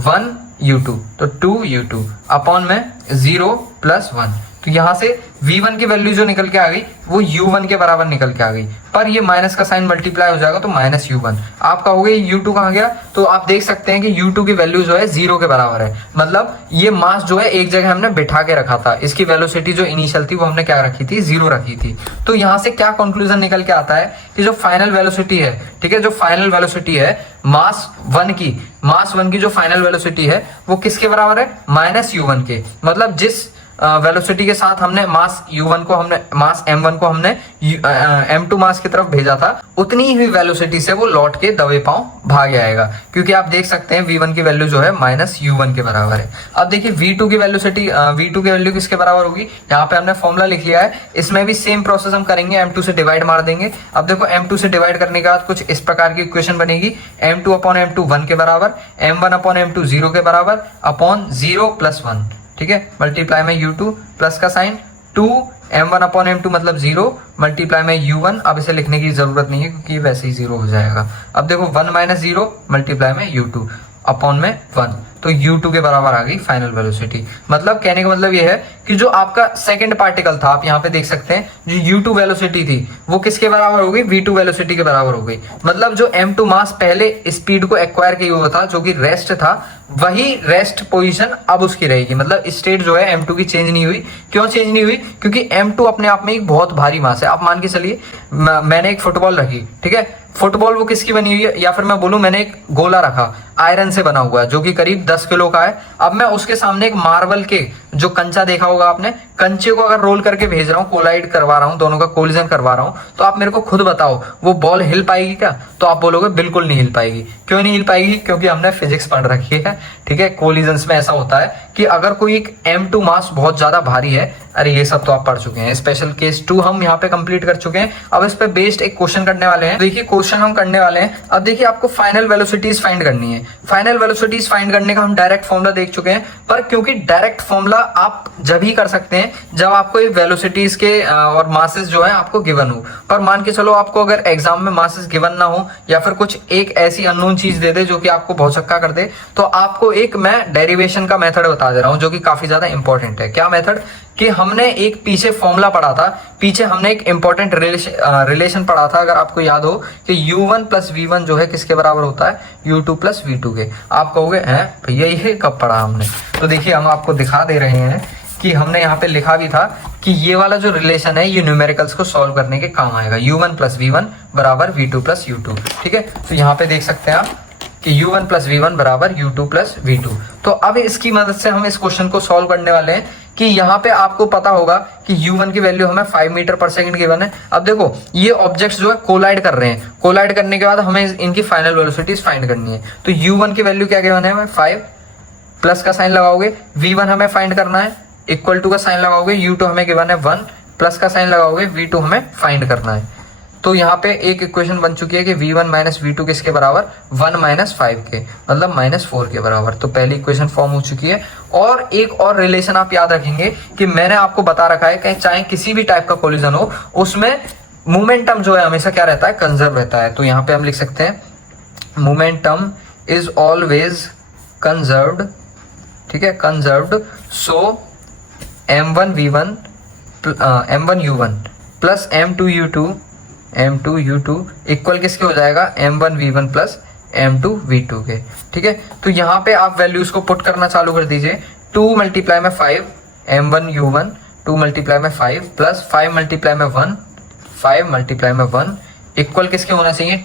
1 U2, तो 2 U2 अपॉन में 0 प्लस 1। तो यहां से V1 की वैल्यू जो निकल के आ गई वो U1 के बराबर निकल के आ गई, पर ये माइनस का साइन मल्टीप्लाई हो जाएगा तो माइनस U1। आप कहोगे U2 कहाँ गया, तो आप देख सकते हैं कि U2 की वैल्यू जो है 0 के बराबर है, मतलब ये मास जो है एक जगह हमने बिठा के रखा था। इसकी वेलोसिटी जो इनिशियल थी वो हमने क्या रखी थी, 0 रखी थी। तो यहाँ से क्या कंक्लूजन निकल के आता है कि जो फाइनल वेलोसिटी है, ठीक है, जो फाइनल वेलोसिटी है मास 1 की जो फाइनल वेलोसिटी है वो किसके बराबर है, माइनस U1 के। मतलब जिस वेलोसिटी के साथ हमने मास U1 को हमने मास M1 को हमने M2 मास की तरफ भेजा था, उतनी ही वेलोसिटी से वो लौट के दबे पांव भाग आएगा, क्योंकि आप देख सकते हैं V1 की वैल्यू जो है माइनस U1 के बराबर है। अब देखिए V2 की वेलोसिटी, V2 की वैल्यू किसके बराबर होगी, यहाँ पे हमने फॉर्मूला लिख लिया है, इसमें भी सेम प्रोसेस हम करेंगे, M2 से डिवाइड मार देंगे। अब देखो M2 से डिवाइड करने के बाद कुछ इस प्रकार की इक्वेशन बनेगी, M2 अपॉन M2 1 के बराबर, M1 अपॉन M2 0 के बराबर, अपॉन 0 प्लस 1। ठीक है, मल्टीप्लाई में U2 प्लस का साइन 2 M1 अपॉन M2 मतलब 0 मल्टीप्लाई में U1। अब इसे लिखने की जरूरत नहीं है क्योंकि वैसे ही 0 हो जाएगा। अब देखो 1 माइनस 0 मल्टीप्लाई में U2 अपॉन में 1, तो U2 के बराबर आ गई फाइनल वेलोसिटी। मतलब कहने का मतलब ये है कि जो आपका सेकंड पार्टिकल था, आप यहाँ पे देख सकते हैं, जो U2 वेलोसिटी थी वो किसके बराबर हो गई, V2 वेलोसिटी के बराबर हो गई। मतलब जो M2 मास पहले स्पीड को एक्वायर किया हुआ था, जो कि रेस्ट था, वही रेस्ट पोजीशन अब उसकी रहेगी। मतलब स्टेट जो है M2 की चेंज नहीं हुई। क्यों चेंज नहीं हुई, क्योंकि M2 अपने आप में एक बहुत भारी मास है। आप मान के चलिए मैंने एक फुटबॉल रखी, ठीक है, फुटबॉल वो किसकी बनी हुई है, या फिर मैं बोलूं मैंने एक गोला रखा आयरन से बना हुआ है जो कि करीब 10 किलो का है। अब मैं उसके सामने एक मार्बल के जो कंचा देखा होगा आपने, कंचे को अगर रोल करके भेज रहा हूँ, कोलाइड करवा रहा हूँ, दोनों का कोलिजन करवा रहा हूँ, तो आप मेरे को खुद बताओ वो बॉल हिल पाएगी क्या, तो आप बोलोगे बिल्कुल नहीं हिल पाएगी। क्यों नहीं हिल पाएगी, क्योंकि हमने फिजिक्स पढ़ रखी है। ठीक है, कोलिजन्स में ऐसा होता है कि अगर कोई एक M2 मास बहुत ज्यादा भारी है, अरे ये सब तो आप पढ़ चुके हैं, स्पेशल केस 2 हम यहाँ पे कंप्लीट कर चुके हैं। अब इस पे बेस्ड एक क्वेश्चन करने वाले हैं। देखिए क्वेश्चन हम करने वाले हैं। अब देखिए आपको फाइनल वेलोसिटीज फाइंड करनी है। फाइनल वेलोसिटीज फाइंड करने का हम डायरेक्ट फॉर्मूला देख चुके हैं, पर क्योंकि डायरेक्ट फॉर्मूला आप जब ही कर सकते हैं जब आपको वेलोसिटीज के और मासेस जो है आपको गिवन हो। पर मान के चलो आपको अगर एग्जाम में मासेस गिवन ना हो, या फिर कुछ एक ऐसी अननोन चीज दे दे जो कि आपको भौचक्का कर दे, तो आपको एक मैं डेरिवेशन का मेथड बता दे रहा हूं जो कि काफी ज्यादा इंपॉर्टेंट है। क्या मेथड, कि हमने एक पीछे फॉर्मूला पढ़ा था, पीछे हमने एक इंपॉर्टेंट रिलेशन पढ़ा था, अगर आपको याद हो, कि U1 प्लस V1 जो है किसके बराबर होता है, U2 प्लस V2 के। आप कहोगे हैं भैया ये कब पढ़ा हमने, तो देखिए हम आपको दिखा दे रहे हैं कि हमने यहाँ पे लिखा भी था कि ये वाला जो रिलेशन है ये न्यूमेरिकल्स को सॉल्व करने के काम आएगा। U1 प्लस V1 बराबर V2 प्लस U2। ठीक है, तो यहाँ पे देख सकते हैं आप कि U1 प्लस V1 बराबर U2 प्लस V2। तो अब इसकी मदद से हम इस क्वेश्चन को सॉल्व करने वाले हैं कि यहाँ पे आपको पता होगा कि u1 की वैल्यू हमें 5 मीटर पर सेकंड गिवन है। अब देखो ये ऑब्जेक्ट्स जो है कोलाइड कर रहे हैं, कोलाइड करने के बाद हमें इनकी फाइनल वेलोसिटीज फाइंड करनी है। तो u1 की वैल्यू क्या गिवन है हमें 5, प्लस का साइन लगाओगे, v1 हमें फाइंड करना है, इक्वल टू का साइन लगाओगे, u2 हमें गिवन है 1, प्लस का साइन लगाओगे, v2 हमें फाइंड करना है। तो यहाँ पे एक इक्वेशन बन चुकी है कि v1 माइनस v2 किसके बराबर, 1 माइनस 5 के, मतलब -4 के बराबर। तो पहली इक्वेशन फॉर्म हो चुकी है। और एक और रिलेशन आप याद रखेंगे कि मैंने आपको बता रखा है कि चाहे किसी भी टाइप का कोलिजन हो, उसमें मोमेंटम जो है हमेशा क्या रहता है, कंजर्व रहता है। तो यहाँ पे हम लिख सकते हैं मोमेंटम इज ऑलवेज कंजर्व्ड, ठीक है, कंजर्व्ड। सो m1v1 m1u1 plus m2u2 equal किसके हो जाएगा, m1v1 प्लस m2v2 के, ठीक है। तो यहाँ पे आप वैल्यूज को पुट करना चालू कर दीजिए। 2 मल्टीप्लाई में 5 m1u1, 2 मल्टीप्लाई में 5 प्लस 5 मल्टीप्लाई में 1, 5 मल्टीप्लाई में 1 इक्वल किसके होना चाहिए,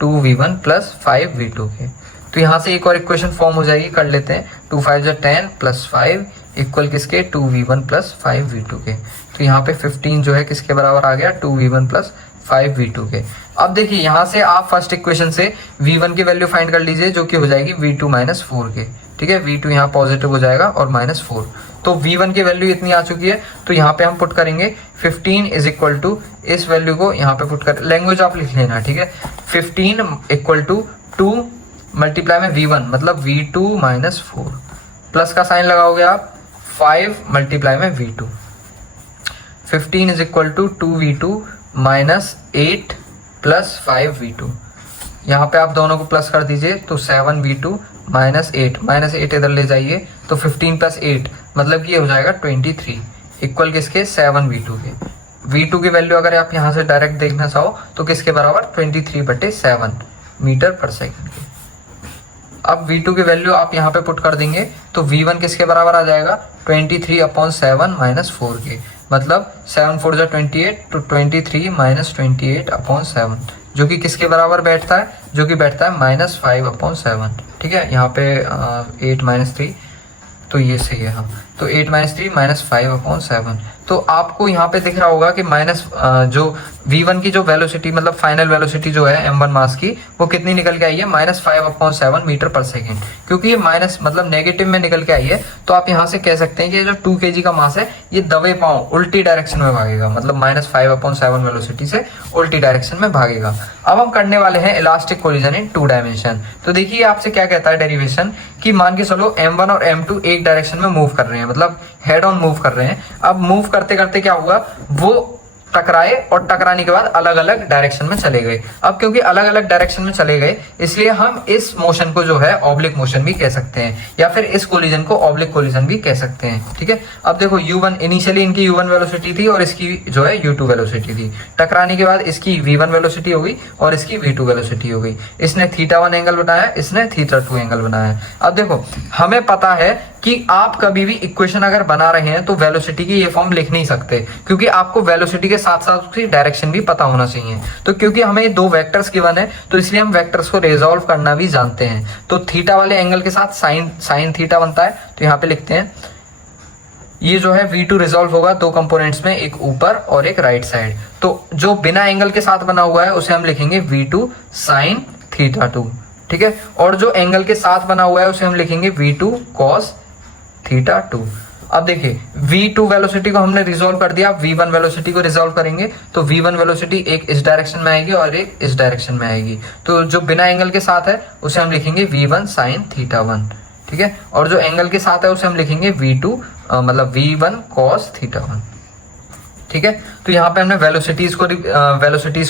2v1 प्लस 5v2 के। तो यहाँ से एक और इक्वेशन फॉर्म हो जाएगी, कर लेते हैं। 2 5 10 प्लस 5 इक्वल किसके, 2v1 प्लस 5v2 के। तो यहाँ पे 15 जो है किसके बराबर आ गया, 2v1 प्लस 5v2 के। अब देखिए यहाँ से आप फर्स्ट इक्वेशन से v1 की वैल्यू फाइंड कर लीजिए, जो कि हो जाएगी v2 माइनस 4 के, ठीक है। v2 यहाँ पॉजिटिव हो जाएगा और -4। तो v1 की वैल्यू इतनी आ चुकी है। तो यहाँ पे हम पुट करेंगे 15 इज इक्वल टू, इस वैल्यू को यहाँ पे पुट कर, लैंग्वेज आप लिख लेना, ठीक है। 15 इक्वल टू 2 मल्टीप्लाई में v1 मतलब v2 माइनस 4, प्लस का साइन लगाओगे आप, 5 मल्टीप्लाई में v2, 15 is equal to 2v2 minus 8 plus 5v2। यहाँ पे आप दोनों को प्लस कर दीजिए, तो 7v2 माइनस 8 इधर ले जाइए, तो 15 प्लस 8 मतलब कि ये हो जाएगा 23 इक्वल किसके, 7v2 के। v2 की वैल्यू अगर आप यहाँ से डायरेक्ट देखना चाहो तो किसके बराबर, 23/7 मीटर पर सेकंड के। अब v2 की वैल्यू आप यहाँ पे पुट कर देंगे, तो v1 किसके बराबर आ जाएगा, 23/7 माइनस 4 के, मतलब 7 4 28, तो 23 माइनस 28/7, जो कि किसके बराबर बैठता है, जो कि बैठता है -5/7, ठीक है। यहाँ पे 8 माइनस 3, तो ये सही है, हाँ। तो 8 माइनस 3 -5/7। तो आपको यहाँ पे दिख रहा होगा कि जो v1 की जो वेलोसिटी मतलब फाइनल वेलोसिटी जो है m1 मास की, वो कितनी निकल के आई है, -5/7 मीटर पर सेकेंड। क्योंकि ये माइनस मतलब नेगेटिव में निकल के आई है, तो आप यहाँ से कह सकते हैं कि जो 2 kg का मास है, ये दबे पांव उल्टी डायरेक्शन में भागेगा, मतलब -5/7 वेलोसिटी से उल्टी डायरेक्शन में भागेगा। अब हम करने वाले हैं इलास्टिक कोलिजन इन 2 डायमेंशन। तो देखिए आपसे क्या कहता है डेरिवेशन, कि मान के चलो m1 और m2 एक डायरेक्शन में मूव कर रहे हैं, मतलब हेड ऑन मूव कर रहे हैं। अब मूव करते करते क्या हुआ, वो टकराए और टकराने के बाद अलग अलग डायरेक्शन में चले गए। अब क्योंकि अलग अलग डायरेक्शन में चले गए, इसलिए हम इस मोशन को जो है ऑब्लिक मोशन भी कह सकते हैं, या फिर इस कोलिजन को ऑब्लिक कोलिजन भी कह सकते हैं, ठीक है। अब देखो u1 इनिशियली इनकी u1 वेलोसिटी थी और इसकी जो है u2 वेलोसिटी थी। टकराने के बाद इसकी v1 वेलोसिटी हो गई और इसकी v2 वेलोसिटी हो गई। इसने θ1 एंगल बनाया, इसने θ2 एंगल बनाया। अब देखो हमें पता है कि आप कभी भी इक्वेशन अगर बना रहे हैं तो वेलोसिटी की ये फॉर्म लिख नहीं सकते, क्योंकि आपको वेलोसिटी के साथ साथ उसकी डायरेक्शन भी पता होना चाहिए। तो क्योंकि हमें 2 वेक्टर्स गिवन है, तो इसलिए हम वेक्टर्स को रिजॉल्व करना भी जानते हैं। तो थीटा वाले एंगल के साथ साइन थीटा बनता है। तो यहाँ पे लिखते हैं, ये जो है v2 रिजॉल्व होगा 2 कंपोनेंट्स में, एक ऊपर और एक राइट साइड। तो जो बिना एंगल के साथ बना हुआ है उसे हम लिखेंगे v2 साइन θ2, ठीक है। और जो एंगल के साथ बना हुआ है उसे हम लिखेंगे v2 cos θ2। अब देखिए v2 वेलोसिटी को हमने रिजॉल्व कर दिया, v1 वेलोसिटी को रिजॉल्व करेंगे, तो v1 वेलोसिटी एक इस डायरेक्शन में आएगी और एक इस डायरेक्शन में आएगी। तो जो बिना एंगल के साथ है उसे हम लिखेंगे v1 साइन θ1, ठीक है। और जो एंगल के साथ है उसे हम लिखेंगे v2 मतलब v1 cos θ1, ठीक है। तो यहाँ पे हमने वेलोसिटीज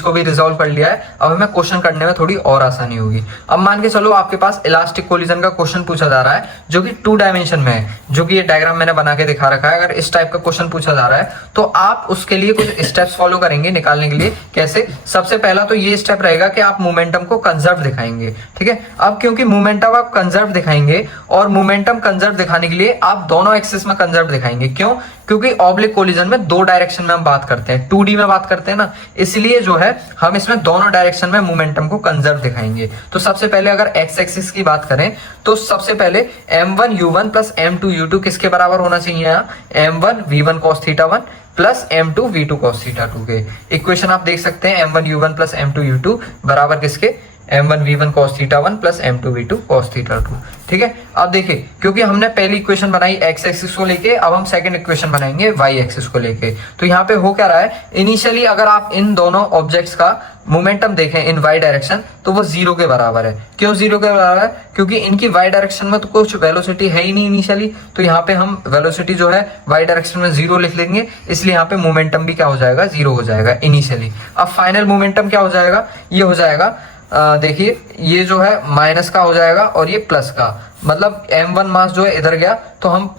को भी रिजॉल्व कर लिया है। अब हमें क्वेश्चन करने में थोड़ी और आसानी होगी। अब मान के चलो आपके पास इलास्टिक कोलिजन का क्वेश्चन पूछा जा रहा है, जो कि 2 डायमेंशन में है, जो कि ये डायग्राम मैंने बना के दिखा रखा है। अगर इस टाइप का क्वेश्चन पूछा जा रहा है तो आप उसके लिए कुछ स्टेप्स फॉलो करेंगे निकालने के लिए। कैसे? सबसे पहला तो ये स्टेप रहेगा कि आप मोमेंटम को कंजर्व दिखाएंगे, ठीक है। अब क्योंकि मोमेंटम आप कंजर्व दिखाएंगे और मोमेंटम कंजर्व दिखाने के लिए आप दोनों एक्सिस में कंजर्व दिखाएंगे। क्यों? क्योंकि ऑब्लिक कोलिजन में दो डायरेक्शन में हम बात करते हैं, 2D में बात करते हैं ना, इसलिए जो है हम इसमें दोनों डायरेक्शन में मोमेंटम को कंजर्व दिखाएंगे। तो सबसे पहले अगर एक्स एक्सिस की बात करें तो सबसे पहले m1u1 प्लस m2u2 किसके बराबर होना चाहिए? यहाँ m1 v1 cos theta 1 plus m2 v2 cos theta 2 के इक्वेशन आप देख सकते हैं। m1u1 प्लस m2u2 बराबर किसके? m1 v1 cos theta 1 plus m2 v2 cos theta 2। ठीक है, अब देखिए क्योंकि हमने पहली इक्वेशन बनाई एक्स एक्सिस को लेके, अब हम सेकंड इक्वेशन बनाएंगे वाई एक्सिस को लेके। तो यहाँ पे हो क्या रहा है, इनिशियली अगर आप इन दोनों ऑब्जेक्ट्स का मोमेंटम देखें इन वाई डायरेक्शन तो वो 0 के बराबर है। क्यों 0 के बराबर है? क्योंकि इनकी वाई डायरेक्शन में तो कुछ वेलोसिटी है ही नहीं इनिशियली, तो यहाँ पे हम वेलोसिटी जो है वाई डायरेक्शन में 0 लिख लेंगे, इसलिए यहाँ पे मोमेंटम भी क्या हो जाएगा? 0 हो जाएगा इनिशियली। अब फाइनल मोमेंटम क्या हो जाएगा? ये हो जाएगा देखिए ये जो है माइनस का हो जाएगा और ये प्लस का, मतलब m1 मास जो है इधर गया तो हम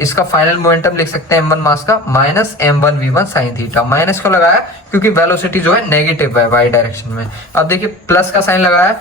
इसका फाइनल मोमेंटम लिख सकते हैं m1 मास का minus m1 v1 sine theta. Minus क्यों लगाया? क्योंकि वेलोसिटी जो है नेगेटिव है वाई डायरेक्शन में। अब देखिए प्लस का साइन लगाया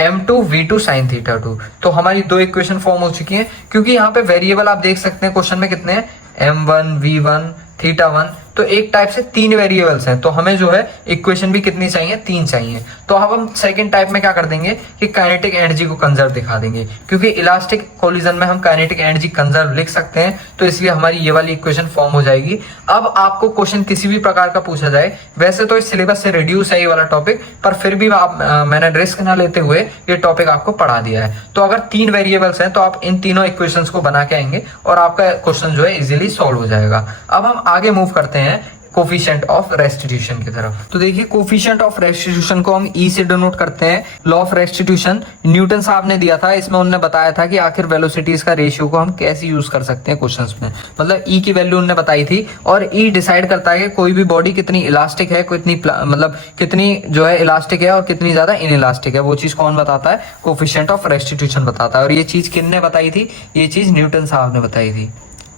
m2 v2 साइन थीटा 2। तो हमारी दो इक्वेशन फॉर्म हो चुकी हैं, क्योंकि यहाँ पे वेरिएबल आप देख सकते हैं क्वेश्चन में कितने हैं, m1 v1 थीटा 1, तो एक टाइप से 3 वेरिएबल्स हैं, तो हमें जो है इक्वेशन भी कितनी चाहिए? 3 चाहिए। तो अब हम सेकंड टाइप में क्या कर देंगे कि काइनेटिक एनर्जी को कंजर्व दिखा देंगे, क्योंकि इलास्टिक कोलिजन में हम काइनेटिक एनर्जी कंजर्व लिख सकते हैं, तो इसलिए हमारी ये वाली इक्वेशन फॉर्म हो जाएगी। अब आपको क्वेश्चन किसी भी प्रकार का पूछा जाए, वैसे तो इस सिलेबस से रिड्यूस है ये वाला टॉपिक, पर फिर भी मैंने रिस्क ना लेते हुए ये टॉपिक आपको पढ़ा दिया है। तो अगर 3 वेरिएबल्स हैं तो आप इन तीनों इक्वेशंस को बना के आएंगे और आपका क्वेश्चन जो है इजीली सॉल्व हो जाएगा। अब हम आगे मूव करते हैं कोफिशिएंट ऑफ रेस्टिट्यूशन की तरफ। तो देखिए कोफिशिएंट ऑफ रेस्टिट्यूशन को हम ई से डिनोट करते हैं। लॉ ऑफ रेस्टिट्यूशन न्यूटन साहब ने दिया था, इसमें उन्होंने बताया था कि आखिर वेलोसिटीज का रेशियो को हम कैसे यूज कर सकते हैं क्वेश्चंस में, मतलब ई की वैल्यू उन्होंने बताई थी। और ई डिसाइड करता है कि कोई भी बॉडी कितनी इलास्टिक है, मतलब कितनी जो है इलास्टिक है और कितनी ज्यादा इन इलास्टिक है, वो चीज कौन बताता है? कोफिशिएंट ऑफ रेस्टिट्यूशन बताता है। और ये चीज किसने बताई थी? ये चीज न्यूटन साहब ने बताई थी।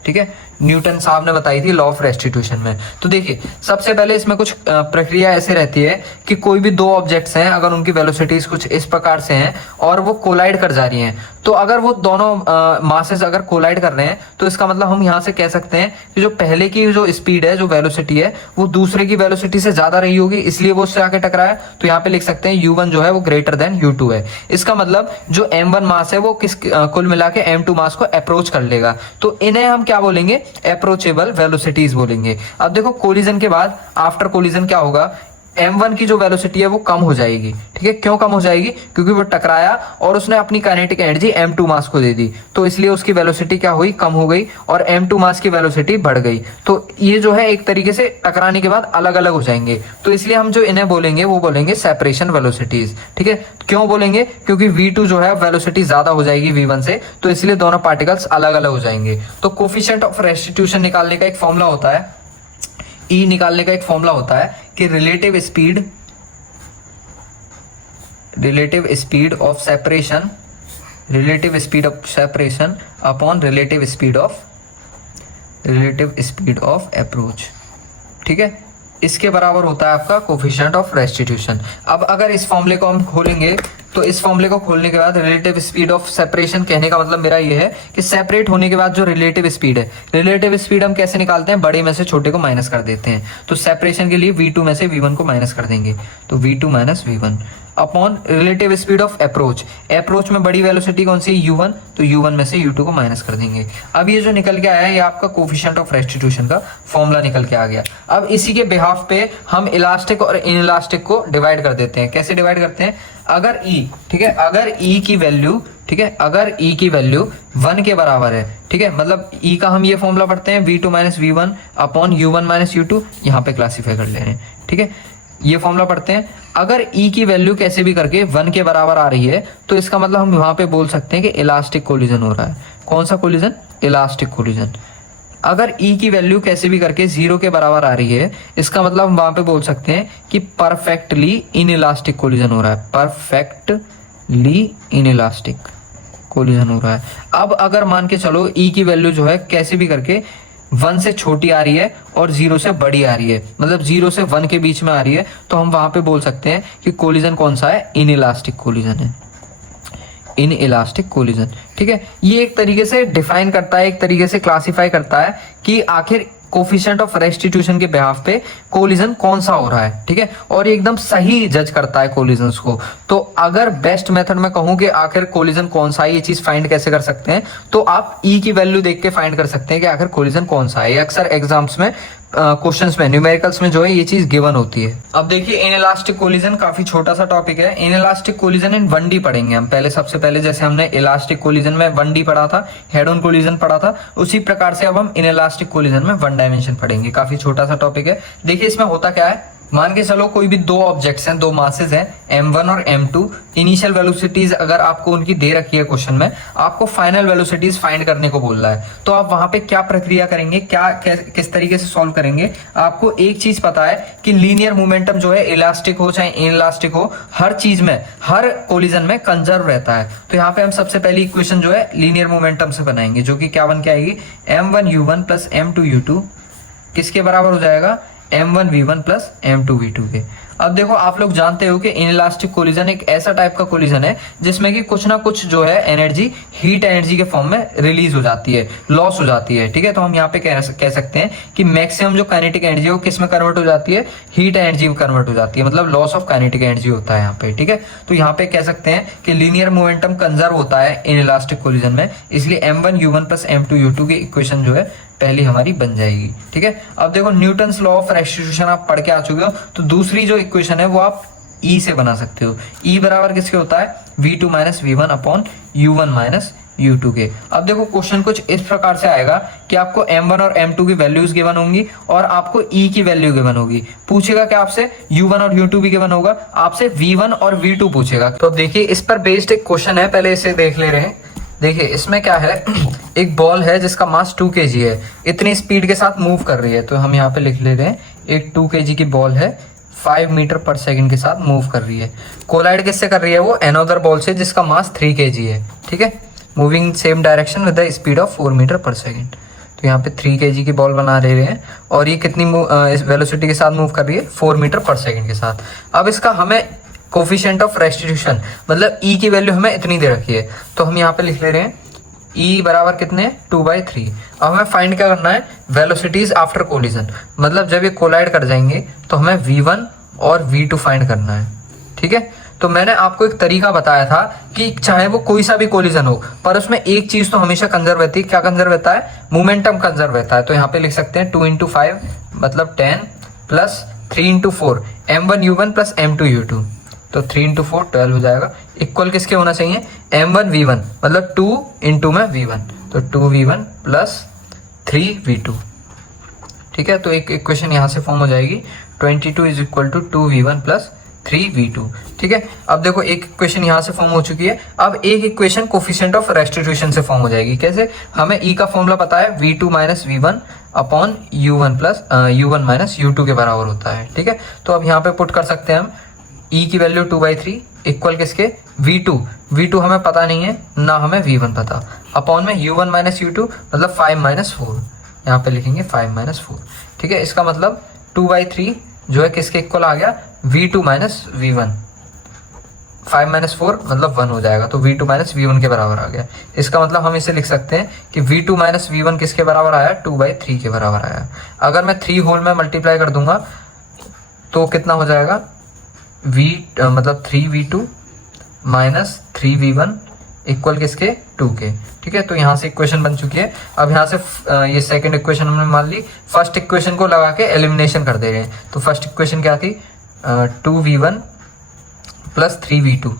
ठीक है, न्यूटन साहब ने बताई थी लॉ ऑफ रेस्टिट्यूशन में। तो देखिए सबसे पहले इसमें कुछ प्रक्रिया ऐसे रहती है कि कोई भी दो ऑब्जेक्ट्स हैं, अगर उनकी वेलोसिटीज कुछ इस प्रकार से हैं और वो कोलाइड कर जा रही हैं, तो अगर वो दोनों मासेस अगर कोलाइड कर रहे हैं तो इसका मतलब हम यहाँ से कह सकते हैं कि जो पहले की जो स्पीड है, जो वेलोसिटी है, वो दूसरे की वेलोसिटी से ज्यादा रही होगी, इसलिए वो उससे आके टकराया। तो यहाँ पे लिख सकते हैं u1 जो है वो ग्रेटर देन u2 है। इसका मतलब जो m1 मास है वो कुल मिला के m2 मास को अप्रोच कर लेगा, तो इन्हें हम क्या बोलेंगे? अप्रोचेबल वेलोसिटीज बोलेंगे। अब देखो कोलिजन के बाद आफ्टर कोलिजन क्या होगा? m1 की जो वेलोसिटी है वो कम हो जाएगी। ठीक है, क्यों कम हो जाएगी? क्योंकि वो टकराया और उसने अपनी काइनेटिक एनर्जी m2 मास को दे दी, तो इसलिए उसकी वेलोसिटी क्या हुई? कम हो गई और m2 मास की वेलोसिटी बढ़ गई। तो ये जो है एक तरीके से टकराने के बाद अलग अलग हो जाएंगे, तो इसलिए हम जो इन्हें बोलेंगे वो बोलेंगे सेपरेशन वेलोसिटीज। ठीक है, क्यों बोलेंगे? क्योंकि v2 जो है वेलोसिटी ज्यादा हो जाएगी v1 से, तो इसलिए दोनों पार्टिकल्स अलग अलग हो जाएंगे। तो कोफिशिएंट ऑफ रेस्टिट्यूशन निकालने का एक फॉर्मूला होता है, ई निकालने का एक फॉर्मूला होता है कि relative speed of separation upon relative speed of approach. ठीक है, इसके बराबर होता है आपका कोफिशिएंट ऑफ रेस्टिट्यूशन। अब अगर इस फॉर्मूले को हम खोलेंगे तो इस फॉर्मूले को खोलने के बाद रिलेटिव स्पीड ऑफ सेपरेशन, कहने का मतलब मेरा ये है कि सेपरेट होने के बाद जो रिलेटिव स्पीड है, रिलेटिव स्पीड हम कैसे निकालते हैं? बड़े में से छोटे को माइनस कर देते हैं। तो सेपरेशन के लिए v2 में से v1 को माइनस कर देंगे, तो v2 minus v1 upon relative speed of approach. Approach में बड़ी वेलोसिटी कौन सी? u1, तो u1 में से u2 को माइनस कर देंगे। अब ये जो निकल के आया ये आपका कोफिशिएंट ऑफ रेस्टिट्यूशन का फॉर्मूला निकल के आ गया। अब इसी के बिहाफ पे हम इलास्टिक और इनइलास्टिक को डिवाइड कर देते हैं। कैसे डिवाइड करते हैं? अगर E, ठीक है, अगर E की वैल्यू, ठीक है, अगर E की वैल्यू 1 के बराबर है, ठीक है, मतलब E का हम ये फॉर्मूला पढ़ते हैं v2 minus v1 upon u1 minus u2, यहाँ पे क्लासीफाई कर ले रहे हैं। ठीक है, ये फॉर्मूला पढ़ते हैं। अगर E की वैल्यू कैसे भी करके 1 के बराबर आ रही है, तो इसका मतलब हम वहां पे बोल सकते हैं कि इलास्टिक कोलिजन हो रहा है। कौन सा कोलिजन? Elastic collision. अगर E की वैल्यू कैसे भी करके 0 के बराबर आ रही है, इसका मतलब हम वहां पे बोल सकते हैं कि परफेक्टली इनइलास्टिक कोलिजन हो रहा है। परफेक्टली इनइलास्टिक कोलिजन हो रहा है। अब अगर मान के चलो E की वैल्यू जो है कैसे भी करके 1 से छोटी आ रही है और 0 से बड़ी आ रही है, मतलब 0 से 1 के बीच में आ रही है, तो हम वहां पे बोल सकते हैं कि कोलिजन कौन सा है? इनइलास्टिक कोलिजन है। In elastic collision. ठीक है, ये एक तरीके से डिफाइन करता है, एक तरीके से क्लासिफाई करता है कि आखिर कोफिशिएंट ऑफ रेस्टिट्यूशन के बिहाफ पे कोलिजन कौन सा हो रहा है। ठीक है, और ये एकदम सही जज करता है कोलिजन्स को। तो अगर बेस्ट मेथड में कहूं कि आखिर कोलिजन कौन सा है, ये चीज फाइंड कैसे कर सकते हैं, तो आप ई की वैल्यू देख के फाइंड कर सकते हैं कि आखिर कोलिजन कौन सा है। ये अक्सर एग्जाम्स में क्वेश्चंस में न्यूमेरिकल्स में जो है ये चीज गिवन होती है। अब देखिए इनइलास्टिक कोलिजन काफी छोटा सा टॉपिक है। इनइलास्टिक कोलिजन इन 1D पढ़ेंगे हम पहले। सबसे पहले जैसे हमने इलास्टिक कोलिजन में 1D पढ़ा था, हेड ऑन कोलिजन पढ़ा था, उसी प्रकार से अब हम इनइलास्टिक कोलिजन में 1 डायमेंशन पढ़ेंगे। काफी छोटा सा टॉपिक है। देखिए इसमें होता क्या है, मान के चलो कोई भी दो ऑब्जेक्ट्स हैं, दो मासेस हैं m1 और m2। इनिशियल वेलोसिटीज अगर आपको उनकी दे रखी है क्वेश्चन में, आपको फाइनल वेलोसिटीज फाइंड करने को बोल रहा है, तो आप वहां पे क्या प्रक्रिया करेंगे, किस तरीके से सॉल्व करेंगे। आपको एक चीज पता है कि लीनियर मोमेंटम जो है इलास्टिक हो चाहे इनइलास्टिक हो, हर चीज में, हर कोलिजन में कंजर्व रहता है। तो यहाँ पे हम सबसे पहली इक्वेशन जो है लीनियर मोमेंटम से बनाएंगे, जो कि क्या बन के आएगी, m1u1 प्लस m2u2 किसके बराबर हो जाएगा, m1v1 प्लस m2v2 के। अब देखो आप लोग जानते हो कि इनइलास्टिक कोलिजन एक ऐसा टाइप का कोलिजन है जिसमें कि कुछ ना कुछ जो है एनर्जी हीट एनर्जी के फॉर्म में रिलीज हो जाती है, लॉस हो जाती है। ठीक है, तो हम यहाँ पे कह सकते हैं कि मैक्सिमम जो काइनेटिक एनर्जी है वो किस में कन्वर्ट हो जाती है, हीट एनर्जी में कन्वर्ट हो जाती है, मतलब लॉस ऑफ काइनेटिक एनर्जी होता है यहाँ पे। ठीक है, तो यहाँ पे कह सकते हैं कि लीनियर मोमेंटम कंजर्व होता है इनइलास्टिक कोलिजन में, इसलिए m1u1 प्लस m2u2 की इक्वेशन जो है पहली हमारी बन जाएगी। ठीक है, अब देखो न्यूटन्स लॉ ऑफ रेस्टिट्यूशन आप पढ़ के आ चुके हो, तो दूसरी जो इक्वेशन है वो आप ई से बना सकते हो। ई बराबर किसके होता है, v2 minus v1 upon u1 minus u2 के। अब देखो क्वेश्चन कुछ इस प्रकार से आएगा कि आपको m1 और m2 की वैल्यूज गिवन होंगी और आपको ई की वैल्यू गिवन होगी। पूछेगा कि आपसे u1 और u2 भी गिवन होगा, आपसे v1 और v2 पूछेगा। तो अब देखिए इस पर बेस्ड एक क्वेश्चन है, पहले इसे देख ले रहे हैं। देखिए इसमें क्या है, एक बॉल है जिसका मास 2 kg है, इतनी स्पीड के साथ मूव कर रही है। तो हम यहाँ पे लिख ले रहे हैं, एक 2 kg की बॉल है, 5 मीटर पर सेकंड के साथ मूव कर रही है। कोलाइड किससे कर रही है, वो अनदर बॉल से जिसका मास 3 kg है। ठीक है, moving same direction with the speed of 4 metre per second. तो यहाँ पे 3 kg की बॉल बना ले रहे हैं और ये कितनी इस वेलोसिटी के साथ मूव कर रही है, 4 मीटर पर सेकंड के साथ। अब इसका हमें कोफिशिएंट ऑफ रेस्टिट्यूशन मतलब ई की वैल्यू हमें इतनी दे रखी है, तो हम यहाँ पे लिख ले रहे हैं ई बराबर कितने, 2/3। अब हमें फाइंड क्या करना है, वेलोसिटीज आफ्टर कोलिजन, मतलब जब ये कोलाइड कर जाएंगे तो हमें v1 और v2 फाइंड करना है। ठीक है, तो मैंने आपको एक तरीका बताया था कि चाहे वो कोई सा भी कोलिजन हो, पर उसमें एक चीज तो हमेशा कंजर्व रहती है। क्या कंजर्व रहता है, मोमेंटम कंजर्व रहता है। तो यहाँ पे लिख सकते हैं 2 × 5 मतलब 10 प्लस 3 × 4 m1u1 प्लस m2u2, तो 3 × 4 12 हो जाएगा। इक्वल किसके होना चाहिए, m1v1 मतलब 2 × में v1, तो 2v1 प्लस 3v2। ठीक है, तो एक इक्वेशन यहाँ से फॉर्म हो जाएगी, 22 is equal to 2v1 plus 3v2। ठीक है, अब देखो एक इक्वेशन यहाँ से फॉर्म हो चुकी है। अब एक इक्वेशन कोफिशिएंट ऑफ रेस्टिट्यूशन से फॉर्म हो जाएगी। कैसे, हमें ई का फॉर्मूला पता है, v2 minus v1 upon u1 plus u1 minus u2 के बराबर होता है। ठीक है, तो अब यहाँ पे पुट कर सकते हैं हम ई की वैल्यू 2/3 इक्वल किसके, v2 हमें पता नहीं है, ना हमें v1 पता, अपॉन में u1 माइनस u2 मतलब 5 माइनस 4, यहाँ पे लिखेंगे 5 माइनस 4। ठीक है, इसका मतलब 2/3 जो है किसके इक्वल आ गया, v2 माइनस v1, 5 माइनस 4 मतलब 1 हो जाएगा, तो v2 माइनस v1 के बराबर आ गया। इसका मतलब हम इसे लिख सकते हैं कि v2 माइनस v1 किसके बराबर आया, 2/3 के बराबर आया। अगर मैं 3 होल में मल्टीप्लाई कर दूंगा तो कितना हो जाएगा, मतलब 3v2 माइनस 3v1 इक्वल किसके, 2 के। ठीक है, तो यहाँ से इक्वेशन बन चुकी है। अब यहाँ से ये सेकंड इक्वेशन हमने मान ली, फर्स्ट इक्वेशन को लगा के एलिमिनेशन कर दे रहे हैं। तो फर्स्ट इक्वेशन क्या थी, 2v1 प्लस 3v2।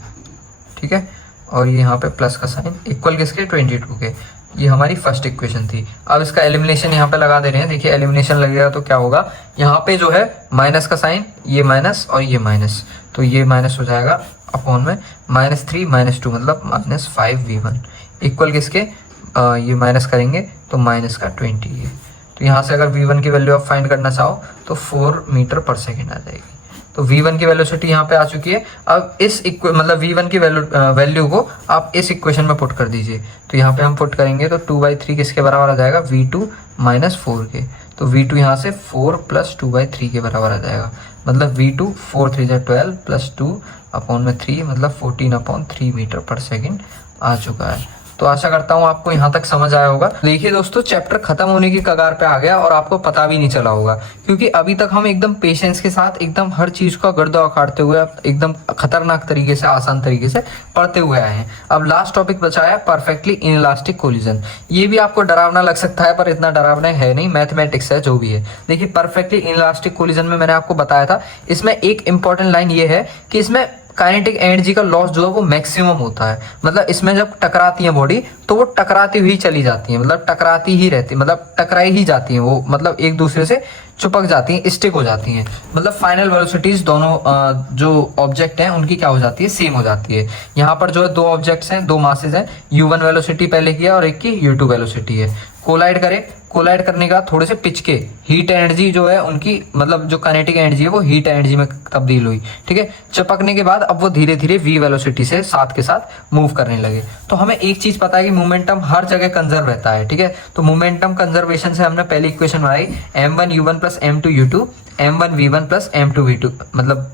ठीक है, और ये यहाँ पे प्लस का साइन इक्वल किसके, 22 के। ये हमारी फर्स्ट इक्वेशन थी। अब इसका एलिमिनेशन यहाँ पे लगा दे रहे हैं। देखिए एलिमिनेशन लगेगा तो क्या होगा, यहाँ पे जो है माइनस का साइन, ये माइनस और ये माइनस, तो ये माइनस हो जाएगा अपॉन में -3 -2 मतलब -5v1 इक्वल किसके, ये माइनस करेंगे तो माइनस का 20 है। तो यहाँ से अगर v1 की वैल्यू आप फाइंड करना चाहो तो 4 मीटर पर सेकेंड आ जाएगी। तो v1 की वेलोसिटी यहाँ पे आ चुकी है। अब इस मतलब v1 की वैल्यू को आप इस इक्वेशन में पुट कर दीजिए। तो यहाँ पे हम पुट करेंगे तो 2/3 किसके बराबर आ जाएगा, v2 माइनस 4 के। तो v2 यहाँ से 4 प्लस 2/3 के बराबर आ जाएगा। मतलब V2 4 3 12 प्लस 2 अपॉन में 3 मतलब 14/3 मीटर पर सेकेंड आ चुका है। तो आशा करता हूँ आपको यहाँ तक समझ आया होगा। देखिए दोस्तों, चैप्टर खत्म होने की कगार पे आ गया और आपको पता भी नहीं चला होगा, क्योंकि अभी तक हम एकदम पेशेंस के साथ एकदम हर चीज को गर्दा उखाड़ते हुए एकदम खतरनाक तरीके से, आसान तरीके से पढ़ते हुए आए हैं। अब लास्ट टॉपिक बचा है परफेक्टली इनइलास्टिक कोलिजन। ये भी आपको डरावना लग सकता है, पर इतना डरावना है नहीं, मैथमेटिक्स है जो भी है। देखिए, परफेक्टली इनइलास्टिक कोलिजन में मैंने आपको बताया था, इसमें एक इंपॉर्टेंट लाइन ये है कि इसमें काइनेटिक एनर्जी का लॉस जो है वो मैक्सिमम होता है। मतलब इसमें जब टकराती है बॉडी तो वो टकराती हुई चली जाती है, मतलब टकराती ही रहती है, मतलब टकराई ही जाती है वो, मतलब एक दूसरे से चिपक जाती हैं, स्टिक हो जाती हैं। मतलब फाइनल वेलोसिटीज दोनों जो ऑब्जेक्ट हैं उनकी क्या हो जाती है, सेम हो जाती है। यहाँ पर जो है दो ऑब्जेक्ट्स हैं, दो मासेज हैं, u1 वेलोसिटी पहले की है और एक की u2 वेलोसिटी है। कोलाइड करे, कोलाइड करने का थोड़े से पिच के हीट एनर्जी जो है उनकी, मतलब जो काइनेटिक एनर्जी है वो हीट एनर्जी में तब्दील हुई, ठीक है। चिपकने के बाद अब वो धीरे धीरे v वेलोसिटी से साथ के साथ मूव करने लगे। तो हमें एक चीज पता है कि मोमेंटम हर जगह कंजर्व रहता है, ठीक है। तो मोमेंटम कंजर्वेशन से हमने पहली इक्वेशन बनाई m1 u1 plus m2 u2 m1 v1 plus m2 v2, मतलब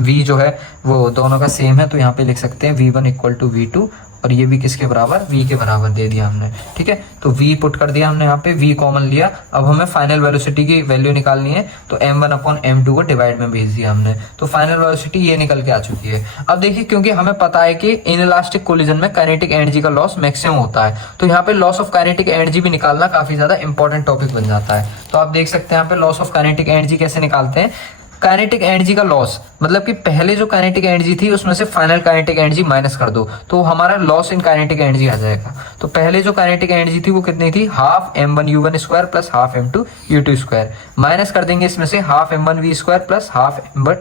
v जो है वो दोनों का सेम है, तो यहाँ पे लिख सकते हैं v1 इक्वल टू v2 और ये भी किसके बराबर, v के बराबर दे दिया हमने, ठीक है। तो v पुट कर दिया हमने, यहाँ पे v कॉमन लिया। अब हमें फाइनल वेलोसिटी की वैल्यू निकालनी है, तो m1 अपॉन m2 को डिवाइड में भेज दिया हमने, तो फाइनल वेलोसिटी ये निकल के आ चुकी है। अब देखिए, क्योंकि हमें पता है कि इनइलास्टिक कोलिजन में काइनेटिक एनर्जी का लॉस मैक्सिमम होता है, तो यहाँ पे लॉस ऑफ काइनेटिक एनर्जी भी निकालना काफी ज्यादा इंपॉर्टेंट टॉपिक बन जाता है। तो आप देख सकते हैं यहाँ पे लॉस ऑफ काइनेटिक एनर्जी कैसे निकालते हैं। काइनेटिक एनर्जी का लॉस मतलब कि पहले जो काइनेटिक एनर्जी थी उसमें से फाइनल काइनेटिक एनर्जी माइनस कर दो, तो हमारा लॉस इन काइनेटिक एनर्जी आ जाएगा। तो पहले जो काइनेटिक एनर्जी थी वो कितनी थी, half m1 u1 square plus half m2 u2 square, minus कर देंगे इसमें से half m1 v square plus half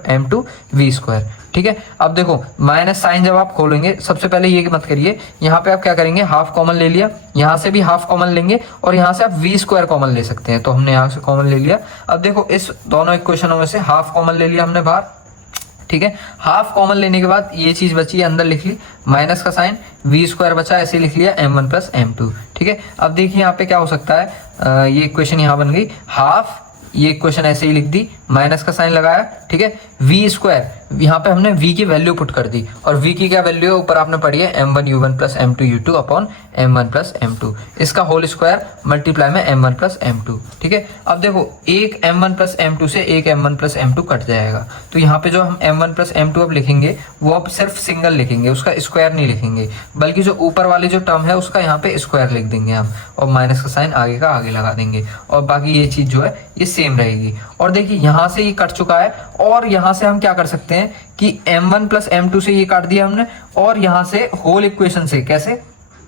m2 v square, ठीक है। अब देखो, माइनस साइन जब आप खोलेंगे, सबसे पहले ये मत करिए, यहाँ पे आप क्या करेंगे, हाफ कॉमन ले लिया, यहाँ से भी हाफ कॉमन लेंगे और यहाँ से आप v स्क्वायर कॉमन ले सकते हैं, तो हमने यहाँ से कॉमन ले लिया। अब देखो, इस दोनों इक्वेशनों में से हाफ कॉमन ले लिया हमने बाहर, ठीक है। हाफ कॉमन लेने के बाद ये चीज बची, अंदर लिख ली, माइनस का साइन, v स्क्वायर बचा, ऐसे लिख लिया m1 प्लस m2, ठीक है। अब देखिए यहाँ पे क्या हो सकता है, ये इक्वेशन यहाँ बन गई, हाफ, ये इक्वेशन ऐसे ही लिख दी, माइनस का साइन लगाया, ठीक है। v स्क्वायर, यहाँ पे हमने v की वैल्यू पुट कर दी, और v की क्या वैल्यू है ऊपर आपने पढ़ी है, m1 u1 plus m2 u2 upon m1 plus m2, इसका होल स्क्वायर मल्टीप्लाई में m1 प्लस m2, ठीक है। अब देखो, एक m1 प्लस m2 से एक m1 प्लस m2 कट जाएगा, तो यहाँ पे जो हम m1 प्लस m2 अब लिखेंगे वो अब सिर्फ सिंगल लिखेंगे, उसका स्क्वायर नहीं लिखेंगे, बल्कि जो ऊपर वाली जो टर्म है उसका यहाँ पे स्क्वायर लिख देंगे हम, और माइनस का साइन आगे का आगे लगा देंगे, और बाकी ये चीज जो है ये सेम रहेगी। और देखिए, यहाँ से ये कट चुका है, और यहाँ से हम क्या कर सकते हैं कि m1 प्लस m2 से ये काट दिया हमने, और यहाँ से होल इक्वेशन से, कैसे,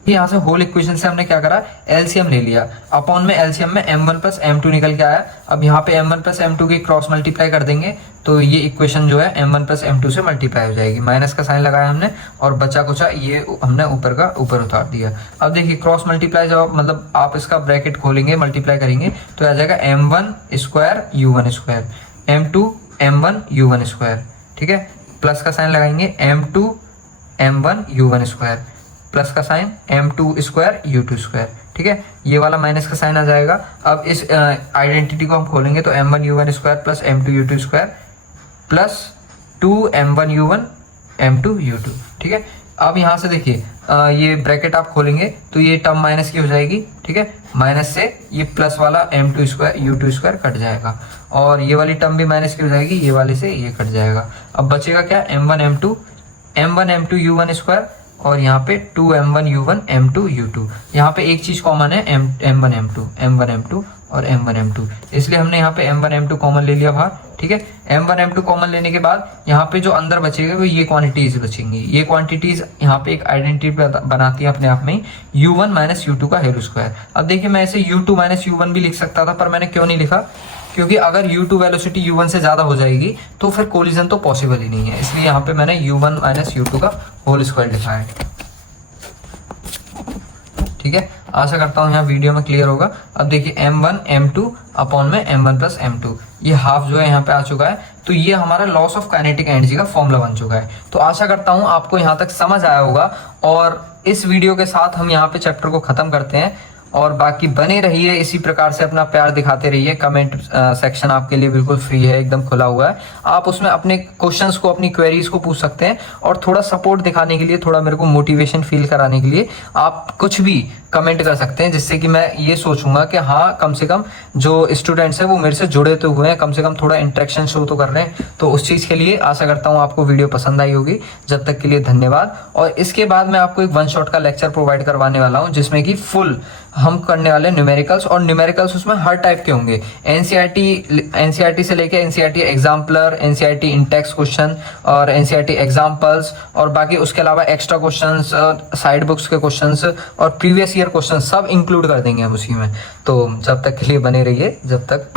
यहाँ से होल इक्वेशन से हमने क्या करा, एलसीएम ले लिया, अपॉन में एलसीएम में m1 प्लस m2 निकल के आया। अब यहाँ पे m1 प्लस m2 की क्रॉस मल्टीप्लाई कर देंगे, तो ये इक्वेशन जो है m1 प्लस m2 से मल्टीप्लाई हो जाएगी, माइनस का साइन लगाया हमने, और बचा कुचा ये हमने ऊपर का ऊपर उतार दिया। अब देखिए, क्रॉस मल्टीप्लाई जब मतलब आप इसका ब्रैकेट खोलेंगे, मल्टीप्लाई करेंगे, तो आ जाएगा m1 square u1 square, m2 m1 u1 square, ठीक है। प्लस का साइन लगाएंगे, m2 m1 u1 square, plus का sign m2 square u2 square, ठीक है। ये वाला माइनस का साइन आ जाएगा। अब इस आइडेंटिटी को हम खोलेंगे, तो m1 u1 square plus m2 u2 square plus 2 m1 u1 m2 u2, ठीक है। अब यहाँ से देखिए, ये ब्रैकेट आप खोलेंगे तो ये टर्म माइनस की हो जाएगी, ठीक है। माइनस से ये प्लस वाला m2 square u2 square cut जाएगा, और ये वाली टर्म भी माइनस की हो जाएगी, ये वाले से ये कट जाएगा। अब बचेगा क्या, m1 m2 u1 स्क्वायर, और यहाँ पे 2m1 u1 m2 u2, यहाँ पे एक चीज कॉमन है, m1 m2 और m1 m2, इसलिए हमने यहाँ पे m1 m2 कॉमन ले लिया बाहर, ठीक है। m1 m2 कॉमन लेने के बाद यहाँ पे जो अंदर बचेगा वो ये क्वांटिटीज बचेंगी, ये क्वांटिटीज यहाँ पे एक आइडेंटिटी बनाती है अपने आप में ही, u1 माइनस u2 का होल स्क्वायर। अब देखिए, मैं ऐसे u2 माइनस u1 भी लिख सकता था, पर मैंने क्यों नहीं लिखा, क्योंकि अगर u2 वेलोसिटी u1 से ज्यादा हो जाएगी तो फिर कोलिजन तो पॉसिबल ही नहीं है, इसलिए यहाँ पे मैंने u1 माइनस u2 का होल स्क्वायर लिखा है, ठीक है। आशा करता हूँ यहाँ वीडियो में क्लियर होगा। अब देखिए, m1 m2 अपॉन में m1 प्लस m2, ये हाफ जो है यहाँ पे आ चुका है, तो ये हमारा लॉस ऑफ काइनेटिक एनर्जी का फॉर्मूला बन चुका है। तो आशा करता हूँ आपको यहाँ तक समझ आया होगा, और इस वीडियो के साथ हम यहाँ पे चैप्टर को खत्म करते हैं। और बाकी बने रहिए इसी प्रकार से, अपना प्यार दिखाते रहिए। कमेंट सेक्शन आपके लिए बिल्कुल फ्री है, एकदम खुला हुआ है। आप उसमें अपने क्वेश्चंस को, अपनी क्वेरीज को पूछ सकते हैं। और थोड़ा सपोर्ट दिखाने के लिए, थोड़ा मेरे को मोटिवेशन फील कराने के लिए आप कुछ भी कमेंट कर सकते हैं, जिससे कि मैं ये सोचूंगा कि हाँ, कम से कम जो स्टूडेंट्स हैं वो मेरे से जुड़े तो हुए हैं, कम से कम थोड़ा इंटरेक्शन शो तो कर रहे हैं। तो उस चीज़ के लिए आशा करता हूँ आपको वीडियो पसंद आई होगी। जब तक के लिए धन्यवाद। और इसके बाद मैं आपको एक वन शॉट का लेक्चर प्रोवाइड करवाने वाला हूँ, जिसमें कि फुल हम करने वाले न्यूमेरिकल्स। और न्यूमेरिकल्स उसमें हर टाइप के होंगे, एनसीईआरटी से लेके एनसीईआरटी एग्जाम्पलर, एनसीईआरटी इन टेक्स्ट क्वेश्चन और एनसीईआरटी एग्जाम्पल्स, और बाकी उसके अलावा एक्स्ट्रा क्वेश्चंस, साइड बुक्स के क्वेश्चंस और प्रीवियस ईयर क्वेश्चन सब इंक्लूड कर देंगे हम उसी में। तो जब तक के लिए बने रहिए, जब तक